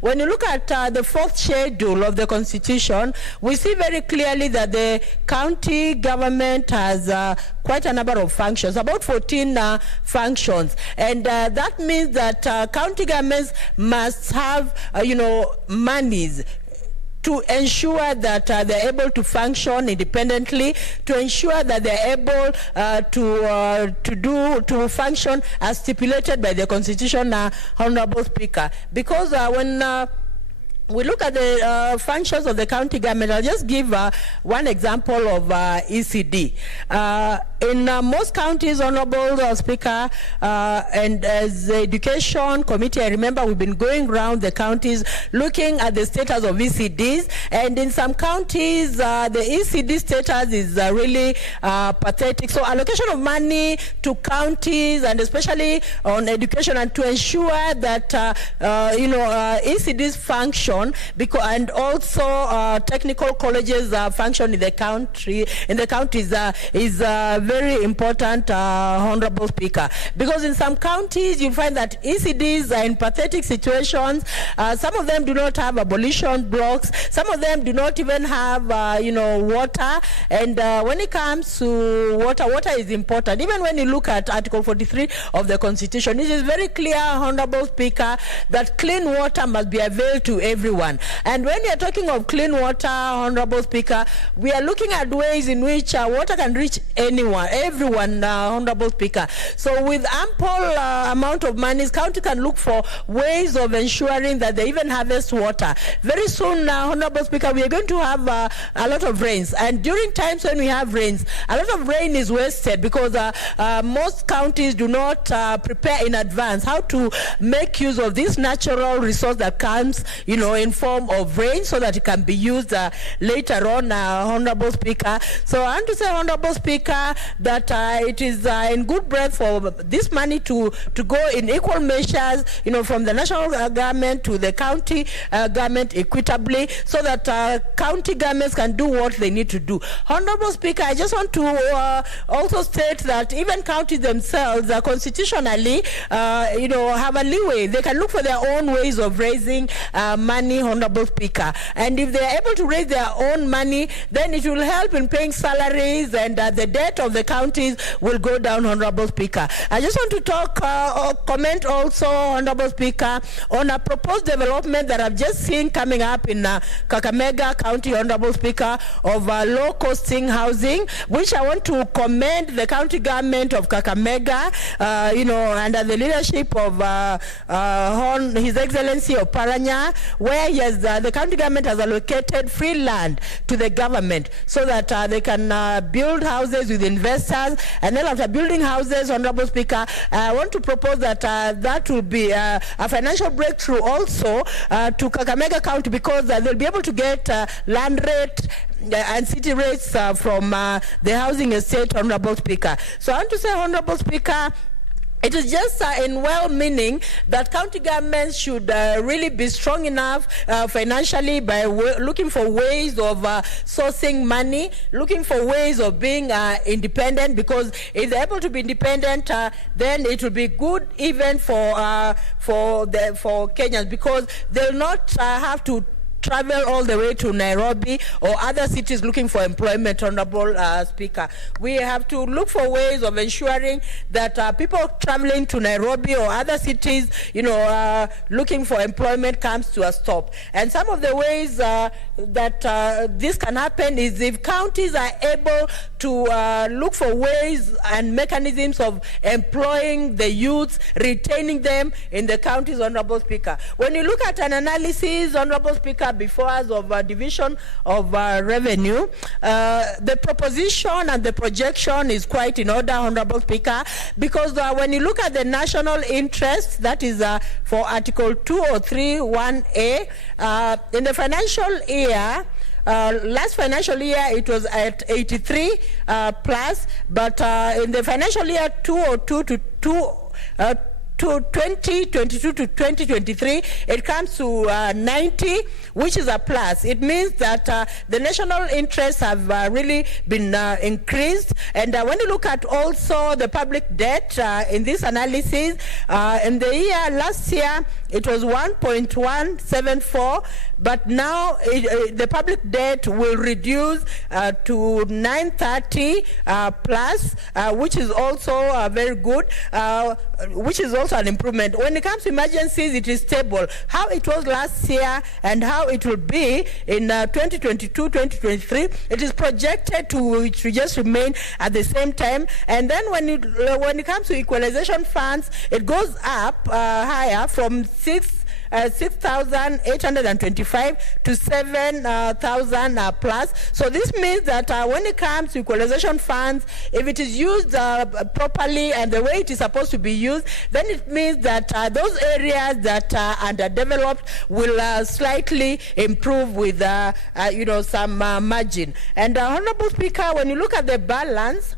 When you look at the fourth schedule of the Constitution, we see very clearly that the county government has quite a number of functions, about 14 functions. And that means that county governments must have, monies to ensure that they're able to function independently, to ensure that they're able to function as stipulated by the Constitution, Honorable Speaker. Because when we look at the functions of the county government, I'll just give one example of ECD. In most counties, Honorable Speaker, and as the Education Committee, I remember we've been going around the counties looking at the status of ECDs, and in some counties, the ECD status is really pathetic. So allocation of money to counties, and especially on education, and to ensure that ECDs function, and also technical colleges function in the country, is very important, Honorable Speaker. Because in some counties, you find that ECDs are in pathetic situations. Some of them do not have abolition blocks. Some of them do not even have, water. And when it comes to water is important. Even when you look at Article 43 of the Constitution, it is very clear, Honorable Speaker, that clean water must be available to everyone. And when we are talking of clean water, Honorable Speaker, we are looking at ways in which water can reach everyone, Honorable Speaker. So with ample amount of money, county can look for ways of ensuring that they even harvest water. Very soon, Honorable Speaker, we are going to have a lot of rains. And during times when we have rains, a lot of rain is wasted because most counties do not prepare in advance how to make use of this natural resource that comes, in form of rain, so that it can be used later on, Honorable Speaker. So I want to say, Honorable Speaker, that it is in good breath for this money to go in equal measures, from the national government to the county government equitably, so that county governments can do what they need to do. Honorable Speaker, I just want to also state that even counties themselves constitutionally, have a leeway. They can look for their own ways of raising money, Honorable Speaker. And if they are able to raise their own money, then it will help in paying salaries, and the debt of the counties will go down, Honorable Speaker. I just want to comment also, Honorable Speaker, on a proposed development that I've just seen coming up in Kakamega County, Honorable Speaker, of low-costing housing, which I want to commend the county government of Kakamega, under the leadership of His Excellency of Paranya, where the county government has allocated free land to the government so that they can build houses with investors. And then after building houses, Honorable Speaker, I want to propose that that will be a financial breakthrough also to Kakamega County, because they'll be able to get land rate and city rates from the housing estate, Honorable Speaker. So I want to say, Honorable Speaker, it is just in well-meaning that county governments should really be strong enough financially by looking for ways of sourcing money, looking for ways of being independent, because if they're able to be independent, then it will be good even for Kenyans, because they'll not have to travel all the way to Nairobi or other cities looking for employment, Honorable Speaker. We have to look for ways of ensuring that people traveling to Nairobi or other cities, looking for employment comes to a stop. And some of the ways that this can happen is if counties are able to look for ways and mechanisms of employing the youths, retaining them in the counties, Honorable Speaker. When you look at an analysis, Honorable Speaker, before us of division of revenue, the proposition and the projection is quite in order, Honorable Speaker, because when you look at the national interest, that is for Article 203(1)(a), in the financial year, last financial year it was at 83 plus, but in the financial year 2002 to to 2022 to 2023, it comes to 90, which is a plus. It means that the national interests have really been increased. And when you look at also the public debt in this analysis, in the year last year, it was 1.174, but now the public debt will reduce to 930 plus, which is also very good, which is also an improvement. When it comes to emergencies, it is stable. How it was last year and how it will be in 2022, 2023, it is projected to just remain at the same time. And then when it comes to equalization funds, it goes up higher from 6,825 to 7,000 plus. So this means that when it comes to equalization funds, if it is used properly and the way it is supposed to be used, then it means that those areas that are underdeveloped will slightly improve with some margin. And Honorable Speaker, when you look at the balance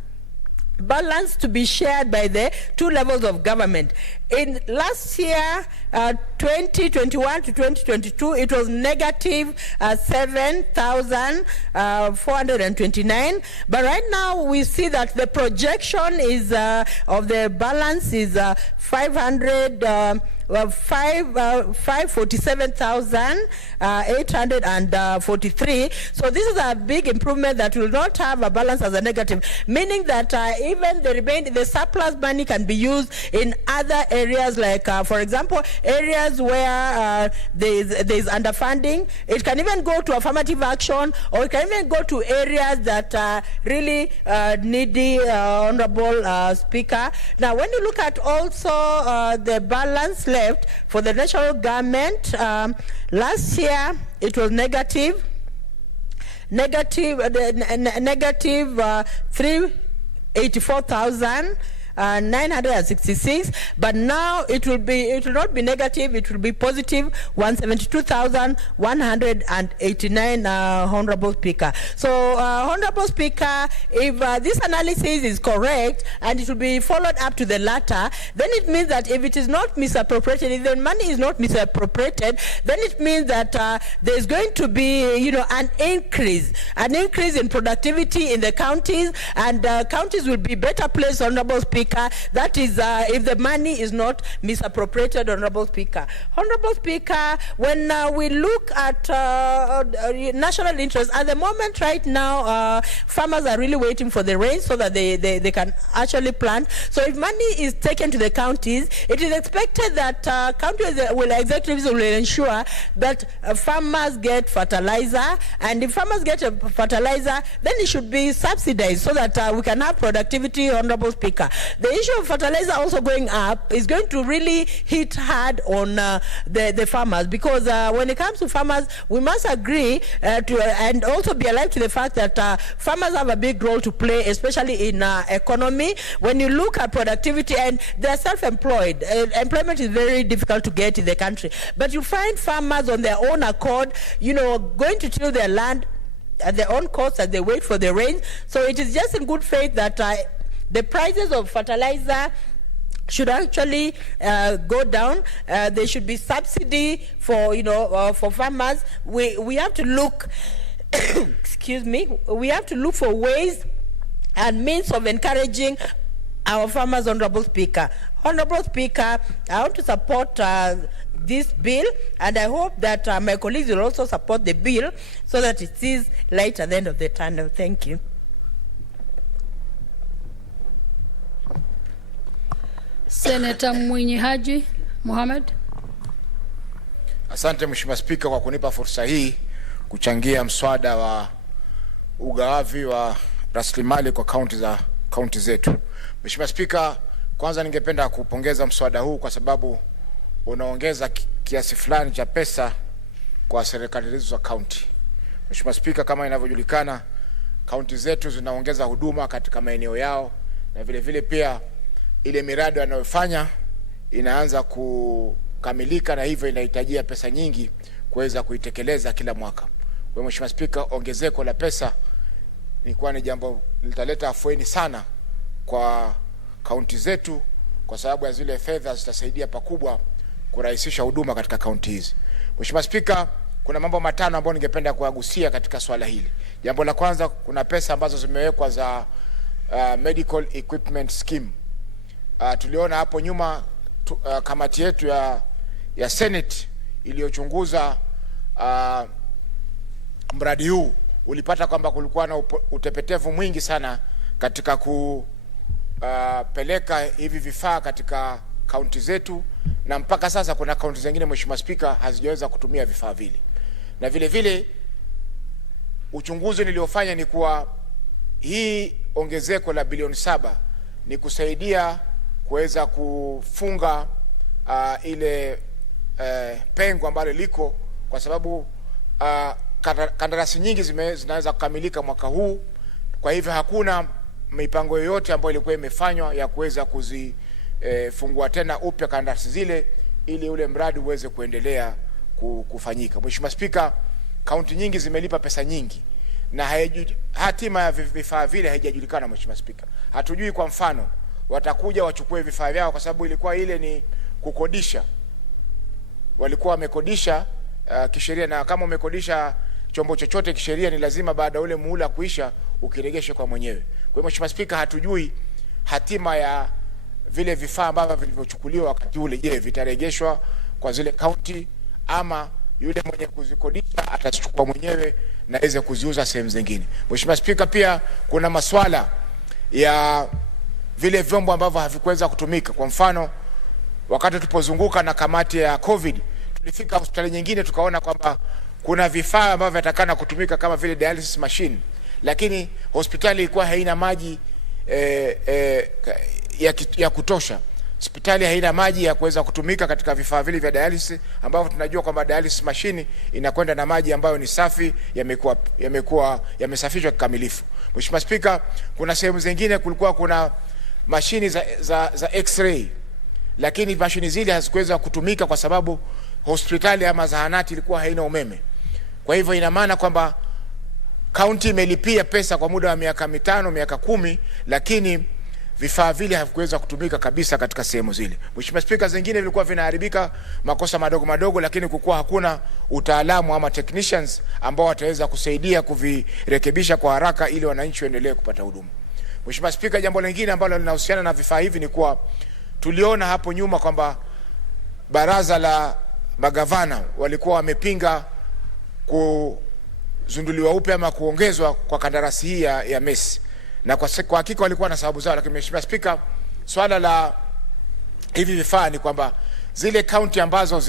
to be shared by the two levels of government. In last year, 2021 to 2022, it was negative 7,429. But right now, we see that the projection is of the balance is 547,843. So this is a big improvement that will not have a balance as a negative, meaning that even the surplus money can be used in other areas, like for example, areas where there is underfunding. It can even go to affirmative action, or it can even go to areas that are really needy, Honorable Speaker. Now, when you look at also the balance left for the national government, last year it was negative 384,966, but now it will not be negative, it will be positive 172,189, Honorable Speaker. So, Honorable Speaker, if this analysis is correct and it will be followed up to the latter, then it means that if it is not misappropriated, if the money is not misappropriated, then it means that there is going to be, an increase in productivity in the counties, and counties will be better placed, Honorable Speaker. That is, if the money is not misappropriated, Honorable Speaker. Honorable Speaker, when we look at national interest, at the moment right now, farmers are really waiting for the rain so that they can actually plant. So if money is taken to the counties, it is expected that executives will ensure that farmers get fertilizer, and if farmers get a fertilizer, then it should be subsidized so that we can have productivity, Honorable Speaker. The issue of fertilizer also going up is going to really hit hard on the farmers, because when it comes to farmers, we must agree and also be alive to the fact that farmers have a big role to play, especially in economy. When you look at productivity, and they're self-employed, employment is very difficult to get in the country, but you find farmers on their own accord, going to till their land at their own cost as they wait for the rain. So it is just in good faith that the prices of fertilizer should actually go down. There should be subsidy for for farmers. We have to look excuse me, we have to look for ways and means of encouraging our farmers, Honorable Speaker. Honorable Speaker, I want to support this bill, and I hope that my colleagues will also support the bill so that it sees light at the end of the tunnel. Thank you. Senator Mwinyi Haji Mohamed. Asante Mheshimiwa Spika kwa kunipa fursa hii kuchangia mswada wa ugawavi wa rasilimali kwa kaunti zetu. Mheshimiwa Spika, kwanza ningependa kupongeza mswada huu kwa sababu unaongeza kiasi fulani cha pesa kwa serikali hizo za kaunti. Mheshimiwa Spika, kama inavyojulikana, kaunti zetu zinaongeza huduma katika maeneo yao, na vile vile pia ile miradi wanayofanya inaanza kukamilika, na hivyo inahitajia pesa nyingi kuweza kuitekeleza kila mwaka. Kwa Mheshimiwa Spika, ongezeko la pesa ni jambo litaleta afueni sana kwa kaunti zetu kwa sababu ya zile fedha zitasaidia pakubwa kurahisisha huduma katika kaunti hizi. Mheshimiwa Spika, kuna mambo matano ambayo ningependa kuagusia katika swala hili. Jambo la kwanza, kuna pesa ambazo zimewekwa za medical equipment scheme. Tuliona hapo nyuma kamati yetu ya Senate iliyochunguza mradi huu ulipata kwamba kulikuwa na utepetevu mwingi sana katika kupeleka hivi vifaa katika kaunti zetu, na mpaka sasa kuna kaunti zingine, Mheshimiwa Spika, hazijaweza kutumia vifaa vile. Na vile vile uchunguzi niliofanya ni kuwa hii ongezeko la bilioni 7 ni kusaidia kuweza kufunga ile pengo ambalo liko, kwa sababu kandarasi nyingi zinaweza kukamilika mwaka huu. Kwa hivyo hakuna mipango yoyote ambayo ilikuwa imefanywa ya kuweza kuzifungua tena upya kandarasi zile ili ule mradi uweze kuendelea kufanyika. Mheshimiwa Spika, kaunti nyingi zimelipa pesa nyingi na hatima ya vifaa vile haijajulikana. Mheshimiwa Spika, hatujui kwa mfano watakuja wachukue vifaa vyao, kwa sababu ilikuwa ile ni kukodisha, walikuwa wamekodisha kisheria, na kama umekodisha chombo chochote kisheria ni lazima baada ule muhula kuisha ukiregeshe kwa mwenyewe. Kwa hiyo Mheshimiwa Spika, hatujui hatima ya vile vifaa ambavyo vilivyochukuliwa wakati ule. Je, vitarejeshwa kwa zile kaunti ama yule mwenye kuzikodisha atachukua mwenyewe na aweze kuziuza sehemu zingine? Mheshimiwa Spika, pia kuna masuala ya vile vyombo ambavyo havikuweza kutumika. Kwa mfano, wakati tulipozunguka na kamati ya COVID, tulifika hospitali nyingine tukaona kwamba kuna vifaa ambavyo vitakana kutumika kama vile dialysis machine, lakini hospitali ilikuwa haina maji ya kutosha. Hospitali haina maji ya kuweza kutumika katika vifaa vile vya dialysis, ambavyo tunajua kwamba dialysis machine inakwenda na maji ambayo ni safi, yamesafishwa kikamilifu. Mheshimiwa Spika, kuna sehemu zingine kulikuwa kuna mashini za x-ray, lakini mashini zile hazikuweza kutumika kwa sababu hospitali ama zahanati ilikuwa haina umeme. Kwa hivyo ina maana kwamba kaunti imelipia pesa kwa muda wa miaka 5, miaka 10, lakini vifaa vile havikuweza kutumika kabisa katika sehemu zile. Mheshimiwa Spika, zingine vilikuwa vinaharibika makosa madogo madogo, lakini kulikuwa hakuna utaalamu ama technicians ambao wataweza kusaidia kuvirekebisha kwa haraka ili wananchi waendelee kupata huduma. Mheshimiwa Spika, jambo lingine ambalo linahusiana na vifaa hivi ni kuwa tuliona hapo nyuma kwamba baraza la magavana walikuwa wamepinga kuzunduliwa upya ama kuongezwa kwa kandarasi hii ya MES, na kwa hakika walikuwa na sababu zao. Lakini Mheshimiwa Spika, swala la hivi vifaa ni kwamba zile kaunti ambazo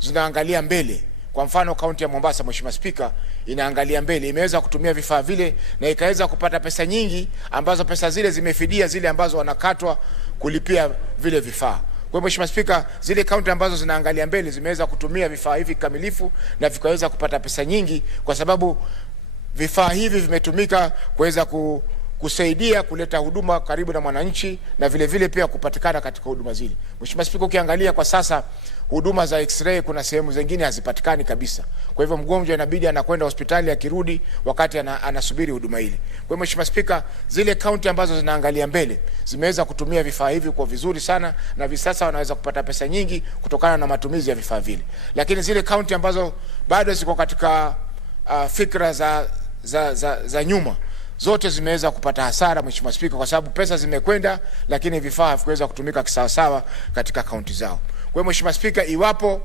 zinaangalia mbele, kwa mfano kaunti ya Mombasa, Mheshimiwa Spika, inaangalia mbele, imeweza kutumia vifaa vile na ikaweza kupata pesa nyingi, ambazo pesa zile zimefidia zile ambazo wanakatwa kulipia vile vifaa. Kwa hiyo Mheshimiwa Spika, zile kaunti ambazo zinaangalia mbele zimeweza kutumia vifaa hivi kamilifu na vikaweza kupata pesa nyingi, kwa sababu vifaa hivi vimetumika kuweza kusaidia kuleta huduma karibu na mwananchi na vile vile pia kupatikana katika huduma zile. Mheshimiwa Spika, ukiangalia kwa sasa huduma za x-ray kuna sehemu zingine hazipatikani kabisa. Kwa hivyo mgonjwa inabidi anakwenda hospitali akirudi wakati anasubiri huduma ile. Kwa hivyo Mheshimiwa Spika, zile kaunti ambazo zinaangalia mbele zimeweza kutumia vifaa hivi kwa vizuri sana, na hivi sasa wanaweza kupata pesa nyingi kutokana na matumizi ya vifaa vile. Lakini zile kaunti ambazo bado ziko katika fikra za nyuma, zote zimeweza kupata hasara Mheshimiwa Spika, kwa sababu pesa zimekwenda lakini vifaa havikuweza kutumika kisawasawa katika kaunti zao. Kwa hiyo Mheshimiwa Spika, iwapo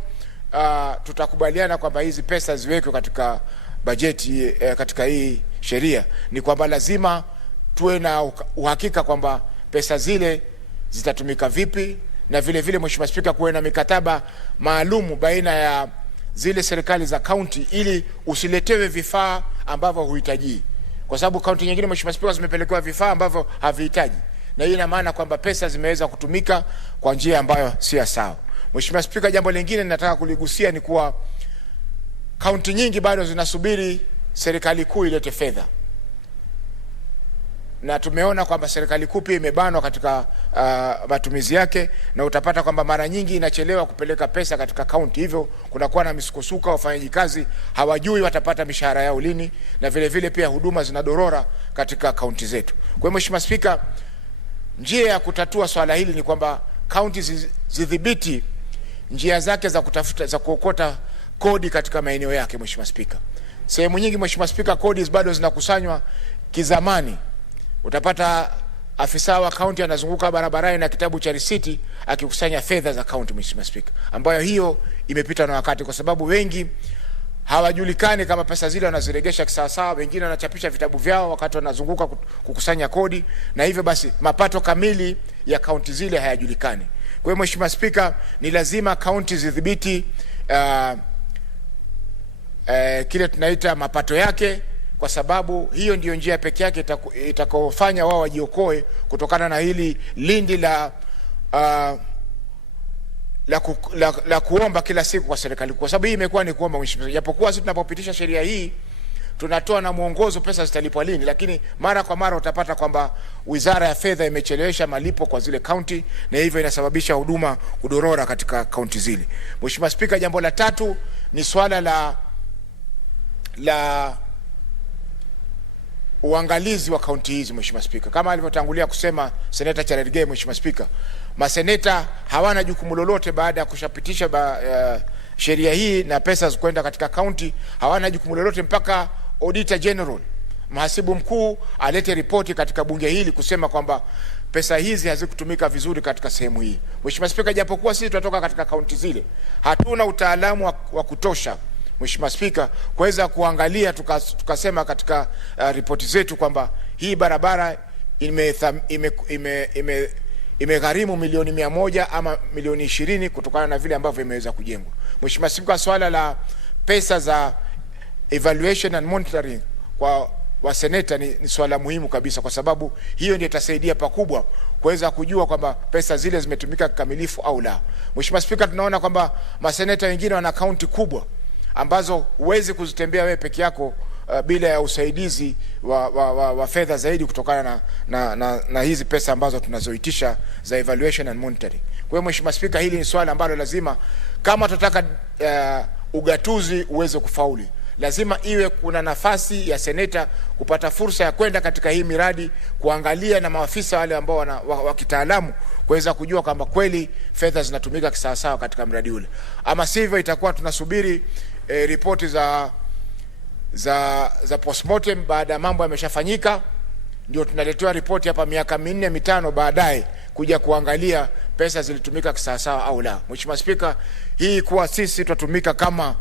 tutakubaliana kwamba hizi pesa ziwekwe katika bajeti katika hii sheria, ni kwamba lazima tuwe na uhakika kwamba pesa zile zitatumika vipi, na vile vile Mheshimiwa Spika, kuwe na mikataba maalumu baina ya zile serikali za kaunti ili usiletewe vifaa ambavyo huhitaji, kwa sababu kaunti nyingine Mheshimiwa Spika zimepelekewa vifaa ambavyo havihitaji, na hii ina maana kwamba pesa zimeweza kutumika kwa njia ambayo si sawa. Mheshimiwa Spika, jambo lingine ninataka kuligusia ni kuwa kaunti nyingi bado zinasubiri serikali kuu ilete fedha, na tumeona kwamba serikali kuu pia imebanwa katika matumizi yake, na utapata kwamba mara nyingi inachelewa kupeleka pesa katika kaunti, hivyo kunakuwa na misukosuko, wafanyaji kazi hawajui watapata mishahara yao lini, na vile vile pia huduma zinadorora katika kaunti zetu. Kwa hiyo Mheshimiwa Spika, njia ya kutatua swala hili ni kwamba kaunti zidhibiti njia zake za kutafuta za kuokota kodi katika maeneo yake. Mheshimiwa Spika, sehemu nyingi Mheshimiwa Spika, kodi bado zinakusanywa kizamani. Utapata afisa wa kaunti anazunguka barabarani na kitabu cha risiti akikusanya fedha za kaunti, Mheshimiwa Spika, ambayo hiyo imepita na wakati, kwa sababu wengi hawajulikani kama pesa zile wanaziregesha kisawasawa. Wengine wanachapisha vitabu vyao wakati wanazunguka kukusanya kodi, na hivyo basi mapato kamili ya kaunti zile hayajulikani. Kwa hiyo Mheshimiwa Spika, ni lazima kaunti zidhibiti kile tunaita mapato yake, kwa sababu hiyo ndiyo njia pekee yake itakayofanya wao wajiokoe kutokana na hili lindi la kuomba kila siku kwa serikali, kwa sababu hii imekuwa ni kuomba. Mheshimiwa, japokuwa sisi tunapopitisha sheria hii tunatoa na mwongozo pesa zitalipwa lini, lakini mara kwa mara utapata kwamba Wizara ya Fedha imechelewesha malipo kwa zile kaunti, na hivyo inasababisha huduma kudorora katika kaunti zile. Mheshimiwa Spika, jambo la tatu ni swala la uangalizi wa kaunti hizi. Mheshimiwa Spika, kama alivyotangulia kusema Seneta Cherargei, Mheshimiwa Spika, maseneta hawana jukumu lolote baada ya kushapitisha sheria hii na pesa kwenda katika kaunti. Hawana jukumu lolote mpaka Auditor General, mhasibu mkuu, alete ripoti katika bunge hili kusema kwamba pesa hizi hazikutumika vizuri katika sehemu hii. Mheshimiwa Spika, japokuwa sisi tunatoka katika kaunti zile, hatuna utaalamu wa kutosha Mheshimiwa Spika kuweza kuangalia tukasema katika ripoti zetu kwamba hii barabara imegharimu milioni 100 ama milioni 20 kutokana na vile ambavyo imeweza kujengwa. Mheshimiwa Spika, swala la pesa za evaluation and monitoring kwa waseneta ni swala muhimu kabisa, kwa sababu hiyo ndiyo itasaidia pakubwa kuweza kujua kwamba pesa zile zimetumika kikamilifu au la. Mheshimiwa Spika, tunaona kwamba maseneta wengine wana kaunti kubwa ambazo huwezi kuzitembea wewe peke yako bila ya usaidizi wa fedha zaidi kutokana na hizi pesa ambazo tunazoitisha za evaluation and monitoring. Kwa hiyo Mheshimiwa Spika, hili ni swala ambalo lazima, kama tunataka ugatuzi uweze kufauli, lazima iwe kuna nafasi ya seneta kupata fursa ya kwenda katika hii miradi, kuangalia na maafisa wale ambao wa kitaalamu kuweza kujua kwamba kweli fedha zinatumika kisawasawa katika mradi ule. Ama sivyo itakuwa tunasubiri ripoti za postmortem baada ya mambo yameshafanyika, ndio tunaletewa ripoti hapa miaka 4 5 baadaye kuja kuangalia pesa zilitumika kisawasawa au la. Mheshimiwa Spika, hii kuwa sisi tutatumika kama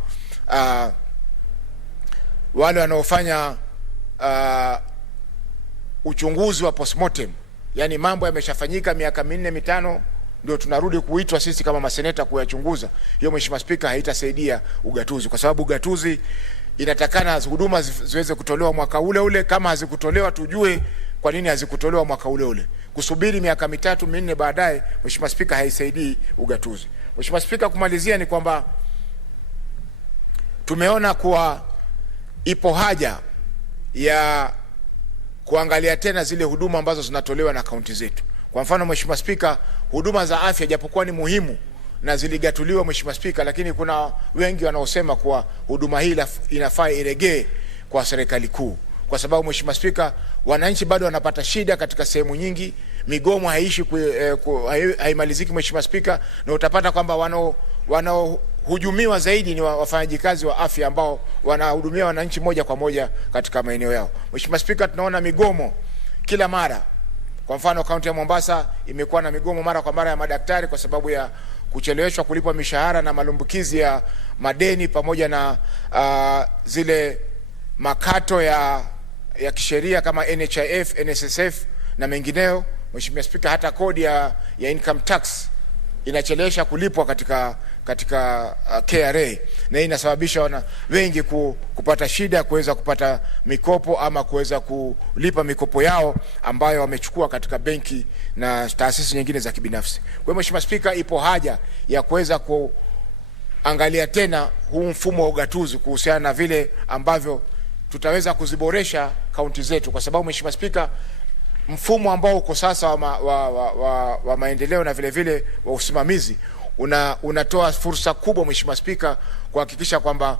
wale wanaofanya uchunguzi wa postmortem, yani mambo yameshafanyika miaka 4 5 ndio tunarudi kuitwa sisi kama maseneta kuyachunguza. Hiyo Mheshimiwa Spika haitasaidia ugatuzi, kwa sababu ugatuzi inatakana huduma ziweze kutolewa mwaka ule ule. Kama hazikutolewa tujue kwa nini hazikutolewa mwaka ule ule. Kusubiri miaka 3 4 baadaye, Mheshimiwa Spika, haisaidii ugatuzi. Mheshimiwa Spika, kumalizia ni kwamba tumeona kuwa ipo haja ya kuangalia tena zile huduma ambazo zinatolewa na kaunti zetu. Kwa mfano Mheshimiwa Spika, huduma za afya japokuwa ni muhimu na ziligatuliwa Mheshimiwa Spika, lakini kuna wengi wanaosema kuwa huduma hii inafaa iregee kwa serikali kuu, kwa sababu Mheshimiwa Spika, wananchi bado wanapata shida katika sehemu nyingi. Migomo haimaliziki Mheshimiwa Spika, na utapata kwamba wanaohujumiwa zaidi ni wafanyakazi wa afya ambao wanahudumia wananchi moja kwa moja katika maeneo yao. Mheshimiwa Spika, tunaona migomo kila mara. Kwa mfano kaunti ya Mombasa imekuwa na migomo mara kwa mara ya madaktari kwa sababu ya kucheleweshwa kulipwa mishahara na malumbukizi ya madeni pamoja na zile makato ya kisheria kama NHIF, NSSF na mengineo. Mheshimiwa Spika, hata kodi ya income tax inachelewesha kulipwa katika KRA, na hii inasababisha wengi kupata shida kuweza kupata mikopo ama kuweza kulipa mikopo yao ambayo wamechukua katika benki na taasisi nyingine za kibinafsi. Kwa hiyo Mheshimiwa Spika, ipo haja ya kuweza kuangalia tena huu mfumo wa ugatuzi kuhusiana na vile ambavyo tutaweza kuziboresha kaunti zetu, kwa sababu Mheshimiwa Spika, mfumo ambao uko sasa wa maendeleo na vile vile wa usimamizi unatoa fursa kubwa Mheshimiwa Spika kuhakikisha kwamba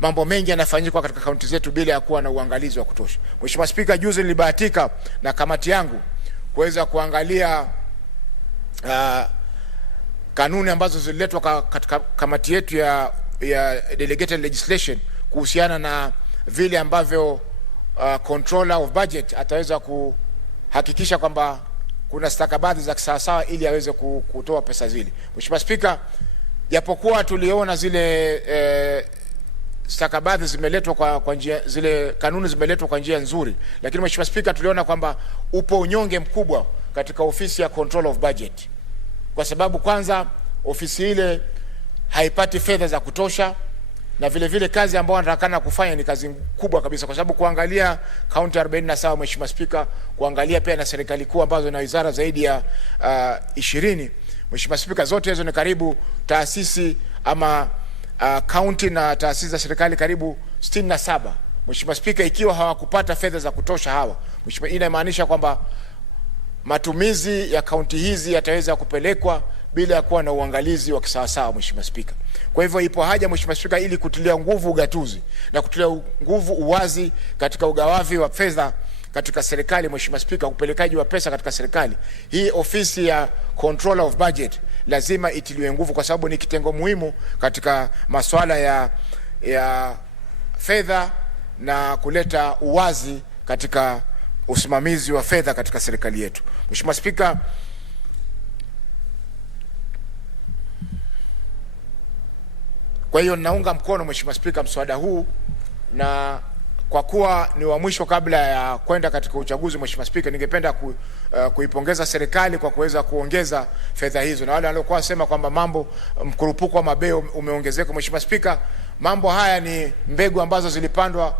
mambo mengi yanafanyika katika kaunti zetu bila ya kuwa na uangalizi wa kutosha. Mheshimiwa Spika, juzi nilibahatika na kamati yangu kuweza kuangalia kanuni ambazo zililetwa katika kamati yetu ya delegated legislation kuhusiana na vile ambavyo controller of budget ataweza kuhakikisha kwamba kuna stakabadhi za kisawasawa ili aweze kutoa pesa zile. Mheshimiwa Spika, japokuwa tuliona zile stakabadhi zimeletwa kwa njia, zile kanuni zimeletwa kwa njia nzuri, lakini Mheshimiwa Spika, tuliona kwamba upo unyonge mkubwa katika ofisi ya control of budget, kwa sababu kwanza ofisi ile haipati fedha za kutosha, na vile vile kazi ambayo anatakana kufanya ni kazi kubwa kabisa, kwa sababu kuangalia kaunti 47 Mheshimiwa Spika, kuangalia pia na serikali kuu ambazo na wizara zaidi ya 20 Mheshimiwa Spika, zote hizo ni karibu taasisi ama kaunti na taasisi za serikali karibu 67 Mheshimiwa Spika. Ikiwa hawakupata fedha za kutosha hawa, Mheshimiwa, inamaanisha kwamba matumizi ya kaunti hizi yataweza kupelekwa bila ya kuwa na uangalizi wa kisawasawa Mheshimiwa Spika. Kwa hivyo ipo haja Mheshimiwa Spika, ili kutilia nguvu ugatuzi na kutilia nguvu uwazi katika ugawavi wa fedha katika serikali Mheshimiwa Spika, upelekaji wa pesa katika serikali, hii ofisi ya controller of budget lazima itiliwe nguvu, kwa sababu ni kitengo muhimu katika masuala ya fedha na kuleta uwazi katika usimamizi wa fedha katika serikali yetu. Mheshimiwa Spika, kwa hiyo naunga mkono Mheshimiwa Spika mswada huu, na kwa kuwa ni wa mwisho kabla ya kwenda katika uchaguzi Mheshimiwa Spika, ningependa kuipongeza serikali kwa kuweza kuongeza fedha hizo, na wale waliokuwa wasema kwamba mambo mkurupuko wa mabeo umeongezeka, Mheshimiwa Spika, mambo haya ni mbegu ambazo zilipandwa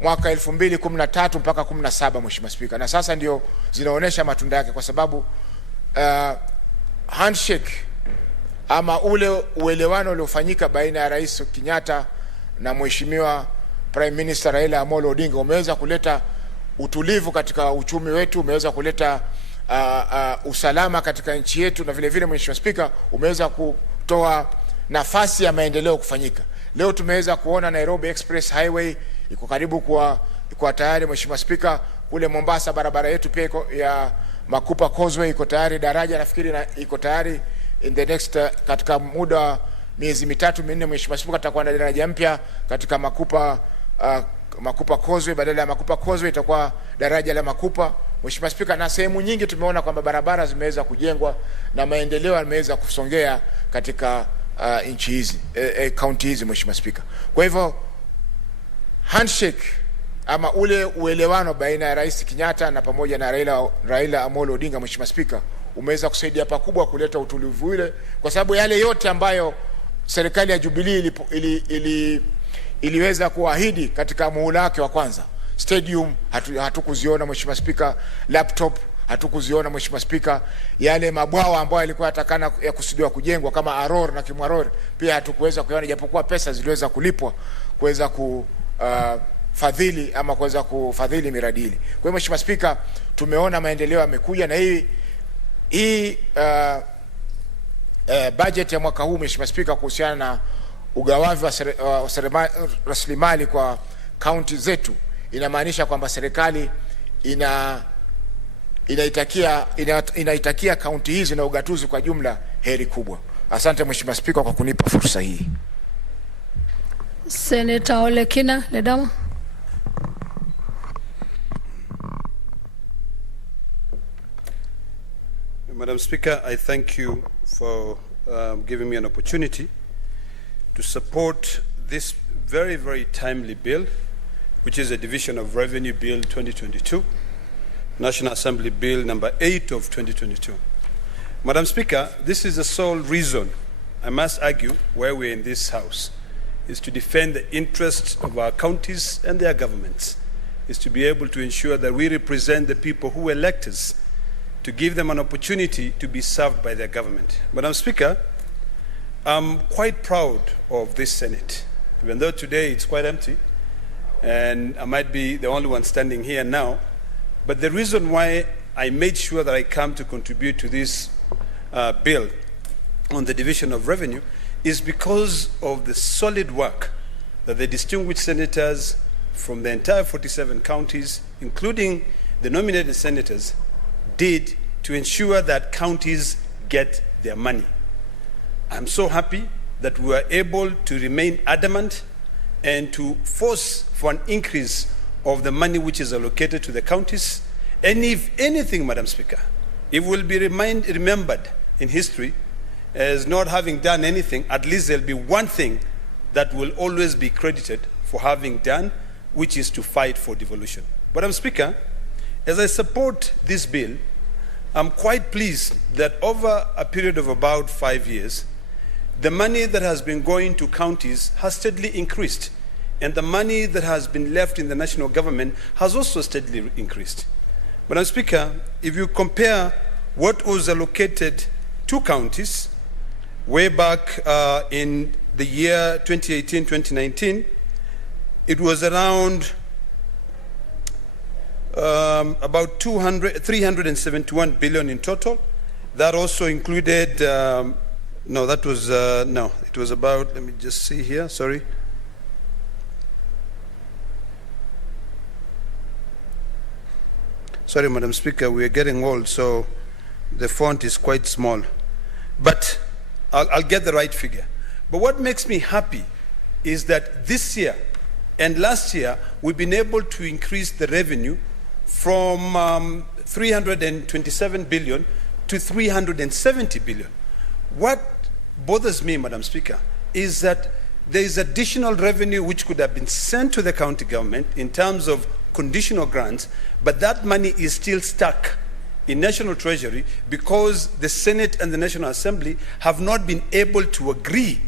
mwaka 2013 mpaka 17 Mheshimiwa Spika, na sasa ndio zinaonesha matunda yake, kwa sababu handshake ama ule uelewano uliofanyika baina ya Rais Kenyatta na Mheshimiwa Prime Minister Raila Amolo Odinga umeweza kuleta utulivu katika uchumi wetu, umeweza kuleta usalama katika nchi yetu, na vile vile Mheshimiwa Spika, umeweza kutoa nafasi ya maendeleo kufanyika. Leo tumeweza kuona Nairobi Express Highway iko karibu kwa tayari Mheshimiwa Spika. Kule Mombasa barabara yetu pia ya Makupa Causeway iko tayari, daraja nafikiri iko tayari in the next katika muda miezi 3-4 Mheshimiwa Spika, tutakuwa na daraja mpya katika Makupa Causeway. Badala ya Makupa Causeway itakuwa daraja la Makupa Mheshimiwa Spika, na sehemu nyingi tumeona kwamba barabara zimeweza kujengwa na maendeleo yameweza kusongea katika nchi hizi county hizi Mheshimiwa Spika. Kwa hivyo handshake ama ule uelewano baina ya Rais Kenyatta na pamoja na Raila Amolo Odinga Mheshimiwa Spika umeweza kusaidia pakubwa kuleta utulivu ile, kwa sababu yale yote ambayo serikali ya Jubilee iliweza kuahidi katika muhula wake wa kwanza, stadium hatukuziona Mheshimiwa Spika, laptop hatukuziona Mheshimiwa Spika, yale mabwawa ambayo yalikuwa yatakana ya kusudiwa kujengwa kama Aror na Kimwaror pia hatukuweza kuona, japokuwa pesa ziliweza kulipwa kuweza kufadhili ama kuweza kufadhili miradi ile. Kwa hiyo Mheshimiwa Spika, tumeona maendeleo yamekuja, na hii budget ya mwaka huu Mheshimiwa Spika, kuhusiana na ugawavi wa rasilimali kwa kaunti zetu, inamaanisha kwamba serikali inaitakia kaunti hizi na ugatuzi kwa jumla heri kubwa. Asante Mheshimiwa Spika kwa kunipa fursa hii. Senator Ole Kina Ledama. Madam Speaker, I thank you for giving me an opportunity to support this very, very timely bill, which is a Division of Revenue Bill 2022, National Assembly Bill number 8 of 2022. Madam Speaker, this is the sole reason, I must argue, why we're in this House, is to defend the interests of our counties and their governments, is to be able to ensure that we represent the people who elect us, to give them an opportunity to be served by their government. Madam Speaker, I'm quite proud of this Senate, even though today it's quite empty, and I might be the only one standing here now. But the reason why I made sure that I come to contribute to this bill on the division of revenue is because of the solid work that the distinguished senators from the entire 47 counties, including the nominated senators, did to ensure that counties get their money. I'm so happy that we were able to remain adamant and to force for an increase of the money which is allocated to the counties. And if anything, Madam Speaker, it will be remembered in history as not having done anything, at least there'll be one thing that will always be credited for having done, which is to fight for devolution. Madam Speaker, as I support this bill, I'm quite pleased that over a period of about 5 years, the money that has been going to counties has steadily increased, and the money that has been left in the national government has also steadily increased. Madam Speaker, if you compare what was allocated to counties way back in the year 2018-2019, it was around about 371 billion in total. That also included, it was about, let me just see here, sorry. Sorry, Madam Speaker, we are getting old, so the font is quite small. But I'll get the right figure. But what makes me happy is that this year and last year, we've been able to increase the revenue from 327 billion to 370 billion. What bothers me, Madam Speaker, is that there is additional revenue which could have been sent to the county government in terms of conditional grants, but that money is still stuck in National Treasury because the Senate and the National Assembly have not been able to agree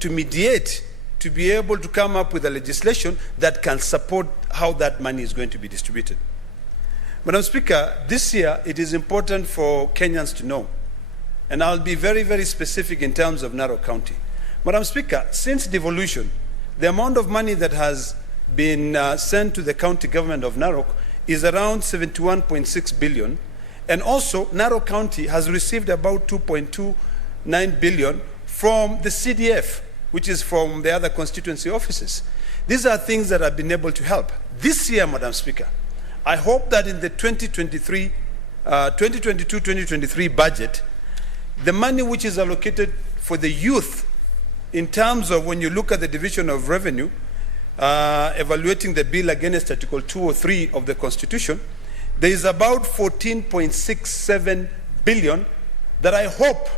to mediate, to be able to come up with a legislation that can support how that money is going to be distributed. Madam Speaker, this year it is important for Kenyans to know, and I'll be very, very specific in terms of Narok County. Madam Speaker, since devolution, the amount of money that has been sent to the county government of Narok is around 71.6 billion, and also Narok County has received about 2.29 billion from the CDF, which is from the other constituency offices. These are things that have been able to help. This year, Madam Speaker, I hope that in the 2022-2023 budget, the money which is allocated for the youth, in terms of when you look at the division of revenue, evaluating the bill against Article 203 of the Constitution, there is about 14.67 billion that I hope,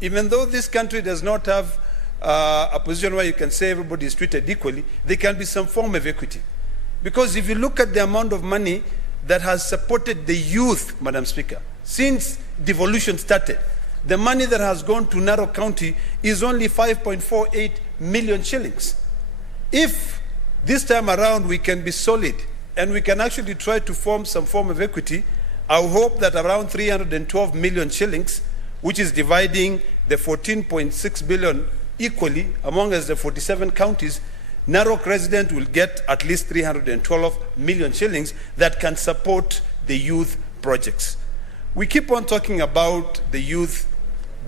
even though this country does not have a position where you can say everybody is treated equally, there can be some form of equity. Because if you look at the amount of money that has supported the youth, Madam Speaker, since devolution started, the money that has gone to Narok County is only 5.48 million shillings. If this time around we can be solid and we can actually try to form some form of equity, I hope that around 312 million shillings, which is dividing the 14.6 billion equally among us the 47 counties, Narok resident will get at least 312 million shillings that can support the youth projects. We keep on talking about the youth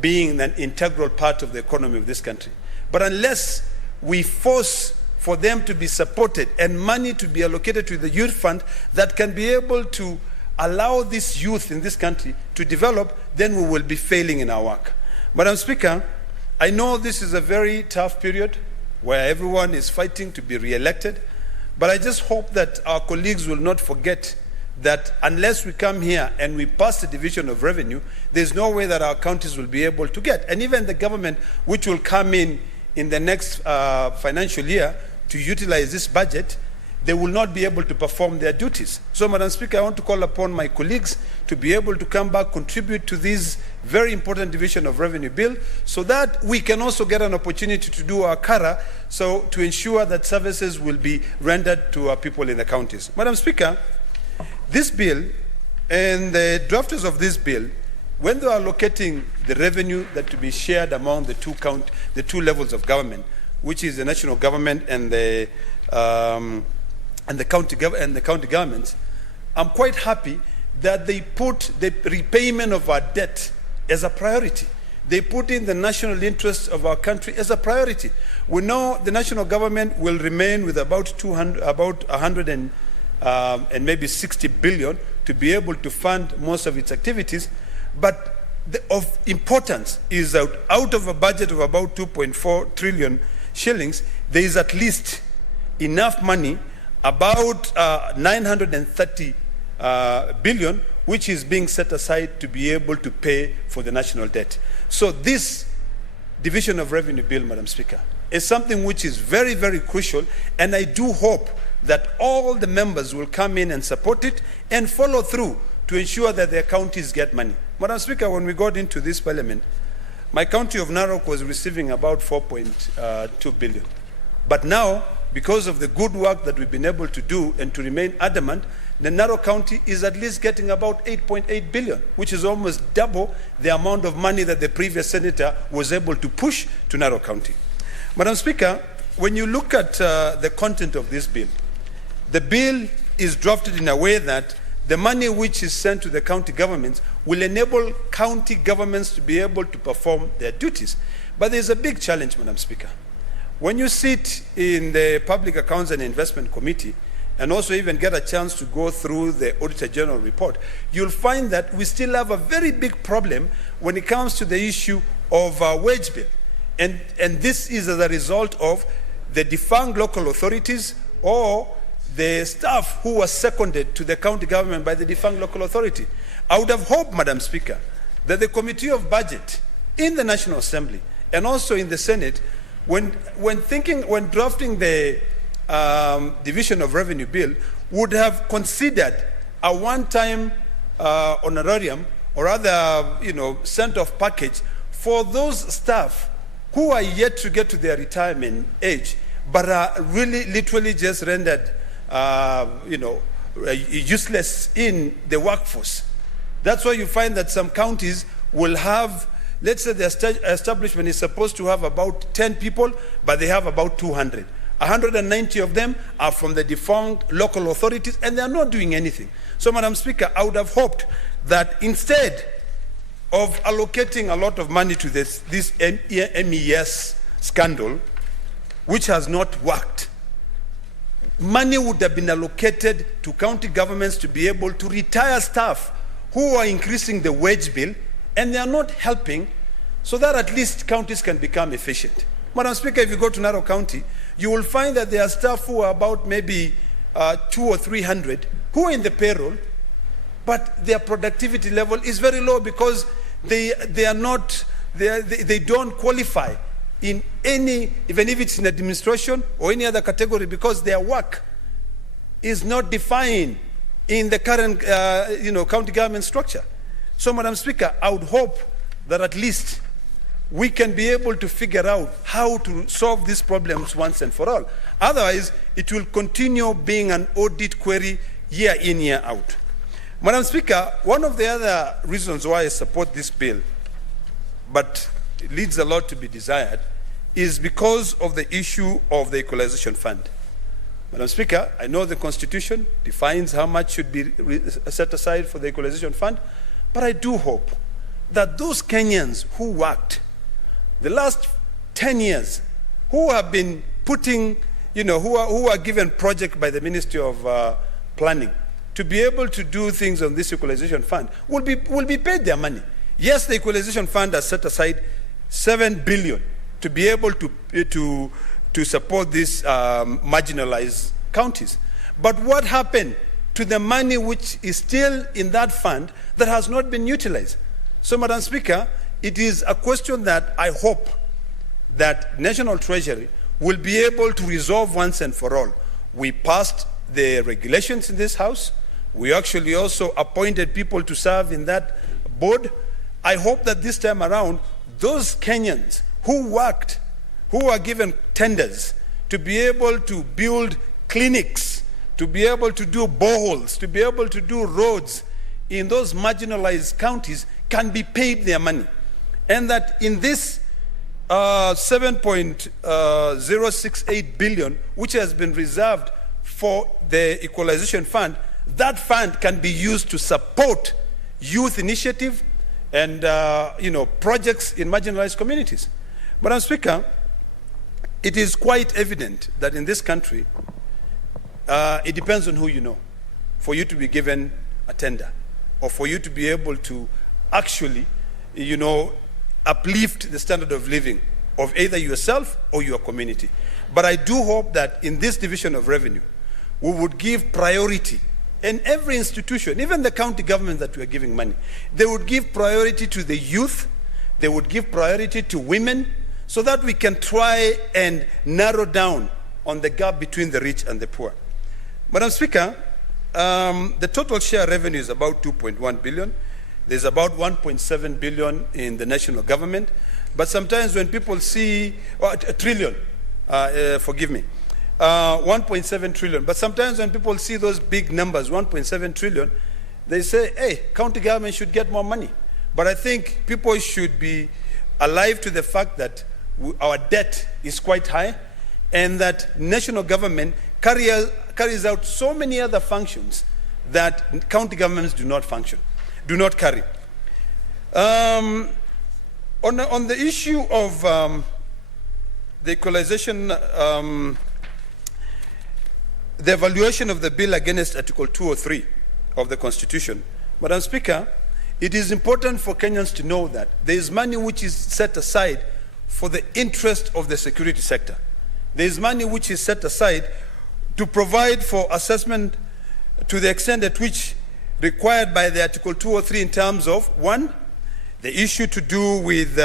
being an integral part of the economy of this country. But unless we force for them to be supported and money to be allocated to the youth fund that can be able to allow this youth in this country to develop, then we will be failing in our work. Madam Speaker, I know this is a very tough period where everyone is fighting to be re-elected, but I just hope that our colleagues will not forget that unless we come here and we pass the division of revenue, there's no way that our counties will be able to get. And even the government, which will come in the next financial year to utilize this budget, they will not be able to perform their duties. So, Madam Speaker, I want to call upon my colleagues to be able to come back, contribute to this very important division of revenue bill, so that we can also get an opportunity to do our kara, so to ensure that services will be rendered to our people in the counties. Madam Speaker, this bill and the drafters of this bill, when they are allocating the revenue that to be shared among the two levels of government, which is the national government and the county governments, I'm quite happy that they put the repayment of our debt as a priority. They put in the national interests of our country as a priority. We know the national government will remain with about 100 and maybe 60 billion to be able to fund most of its activities. But of importance is that out of a budget of about 2.4 trillion shillings, there is at least enough money, about 930 billion, which is being set aside to be able to pay for the national debt. So this division of revenue bill, Madam Speaker, is something which is very, very crucial, and I do hope that all the members will come in and support it and follow through to ensure that their counties get money. Madam Speaker, when we got into this parliament, my county of Narok was receiving about 4.2 billion. But now, because of the good work that we've been able to do and to remain adamant, the Narok County is at least getting about 8.8 billion, which is almost double the amount of money that the previous senator was able to push to Narok County. Madam Speaker, when you look at the content of this bill, the bill is drafted in a way that the money which is sent to the county governments will enable county governments to be able to perform their duties. But there's a big challenge, Madam Speaker. When you sit in the Public Accounts and Investment Committee, and also even get a chance to go through the Auditor General report, you'll find that we still have a very big problem when it comes to the issue of wage bill. And this is as a result of the defunct local authorities or the staff who were seconded to the county government by the defunct local authority. I would have hoped, Madam Speaker, that the Committee of Budget in the National Assembly and also in the Senate, when drafting the division of revenue bill, would have considered a one-time honorarium or other, sent-off package for those staff who are yet to get to their retirement age, but are really literally just rendered, useless in the workforce. That's why you find that some counties will have, let's say the establishment is supposed to have about 10 people, but they have about 200. 190 of them are from the defunct local authorities, and they are not doing anything. So, Madam Speaker, I would have hoped that instead of allocating a lot of money to this MES scandal, which has not worked, money would have been allocated to county governments to be able to retire staff who are increasing the wage bill, and they are not helping, so that at least counties can become efficient. Madam Speaker, if you go to Narok County, you will find that there are staff who are about maybe 200 or 300 who are in the payroll, but their productivity level is very low because they don't qualify in any, even if it's in administration or any other category, because their work is not defined in the current county government structure. So, Madam Speaker, I would hope that at least we can be able to figure out how to solve these problems once and for all. Otherwise, it will continue being an audit query year in, year out. Madam Speaker, one of the other reasons why I support this bill, but it leaves a lot to be desired, is because of the issue of the Equalization Fund. Madam Speaker, I know the Constitution defines how much should be set aside for the Equalization Fund, but I do hope that those Kenyans who worked the last 10 years, who have been putting, who are given project by the Ministry of Planning to be able to do things on this Equalization Fund, will be paid their money. Yes, the Equalization Fund has set aside 7 billion to be able to support these marginalized counties. But what happened to the money which is still in that fund that has not been utilized? So, Madam Speaker, it is a question that I hope that National Treasury will be able to resolve once and for all. We passed the regulations in this House. We actually also appointed people to serve in that board. I hope that this time around, those Kenyans who worked, who are given tenders to be able to build clinics, to be able to do boreholes, to be able to do roads in those marginalized counties, can be paid their money. And that in this 7.068 billion, which has been reserved for the Equalization Fund, that fund can be used to support youth initiative and projects in marginalized communities. Madam Speaker, it is quite evident that in this country, it depends on who you know for you to be given a tender, or for you to be able to actually, uplift the standard of living of either yourself or your community. But I do hope that in this division of revenue, we would give priority, and every institution, even the county government that we are giving money, they would give priority to the youth, they would give priority to women, so that we can try and narrow down on the gap between the rich and the poor. Madam Speaker, the total share revenue is about 2.1 billion. There's about 1.7 billion in the national government. But sometimes when people see, a trillion, 1.7 trillion. But sometimes when people see those big numbers, 1.7 trillion, they say, hey, county government should get more money. But I think people should be alive to the fact that our debt is quite high, and that national government carries out so many other functions that county governments do not carry. On the issue of the equalization, the evaluation of the bill against Article 203 of the Constitution, Madam Speaker, it is important for Kenyans to know that there is money which is set aside for the interest of the security sector. There is money which is set aside to provide for assessment to the extent at which required by the Article 203 in terms of, one, the issue to do with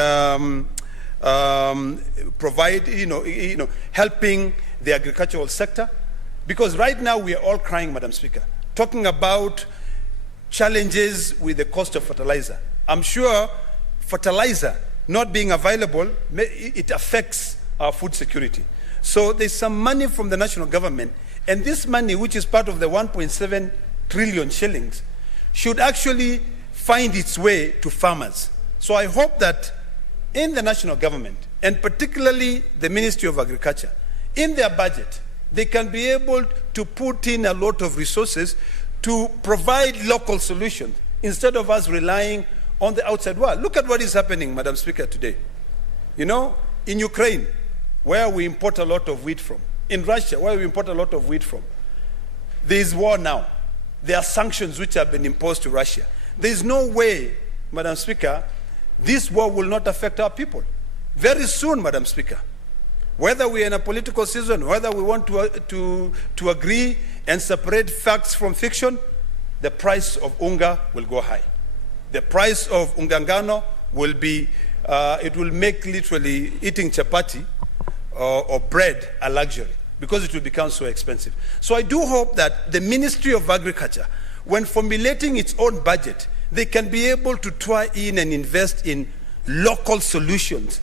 helping the agricultural sector. Because right now we are all crying, Madam Speaker, talking about challenges with the cost of fertilizer. I'm sure fertilizer not being available, it affects our food security. So there's some money from the national government, and this money, which is part of the 1.7 trillion shillings, should actually find its way to farmers. So I hope that in the national government, and particularly the Ministry of Agriculture, in their budget, they can be able to put in a lot of resources to provide local solutions instead of us relying on the outside world. Look at what is happening, Madam Speaker, today. In Ukraine, where we import a lot of wheat from, in Russia, where we import a lot of wheat from, there is war now. There are sanctions which have been imposed to Russia. There is no way, Madam Speaker, this war will not affect our people. Very soon, Madam Speaker, whether we are in a political season, whether we want to agree and separate facts from fiction, the price of unga will go high. The price of ungangano will be, it will make literally eating chapati or bread a luxury, because it will become so expensive. So I do hope that the Ministry of Agriculture, when formulating its own budget, they can be able to try in and invest in local solutions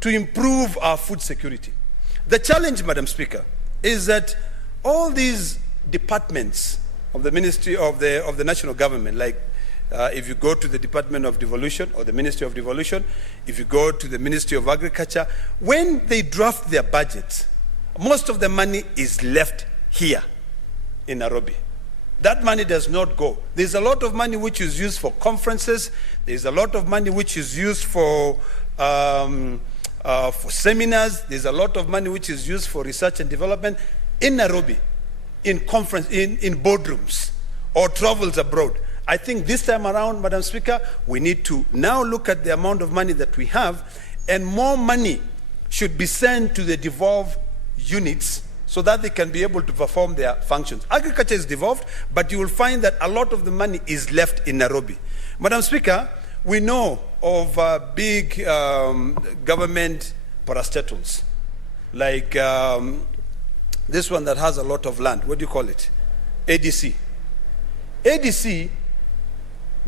to improve our food security. The challenge, Madam Speaker, is that all these departments of the Ministry of the national government, like if you go to the Department of Devolution or the Ministry of Devolution, if you go to the Ministry of Agriculture, when they draft their budgets, most of the money is left here in Nairobi. That money does not go. There's a lot of money which is used for conferences. There's a lot of money which is used for seminars. There's a lot of money which is used for research and development in Nairobi, in boardrooms, or travels abroad. I think this time around, Madam Speaker, we need to now look at the amount of money that we have, and more money should be sent to the devolved units so that they can be able to perform their functions. Agriculture is devolved, but you will find that a lot of the money is left in Nairobi. Madam Speaker, we know of big government parastatals, like this one that has a lot of land. What do you call it? ADC. ADC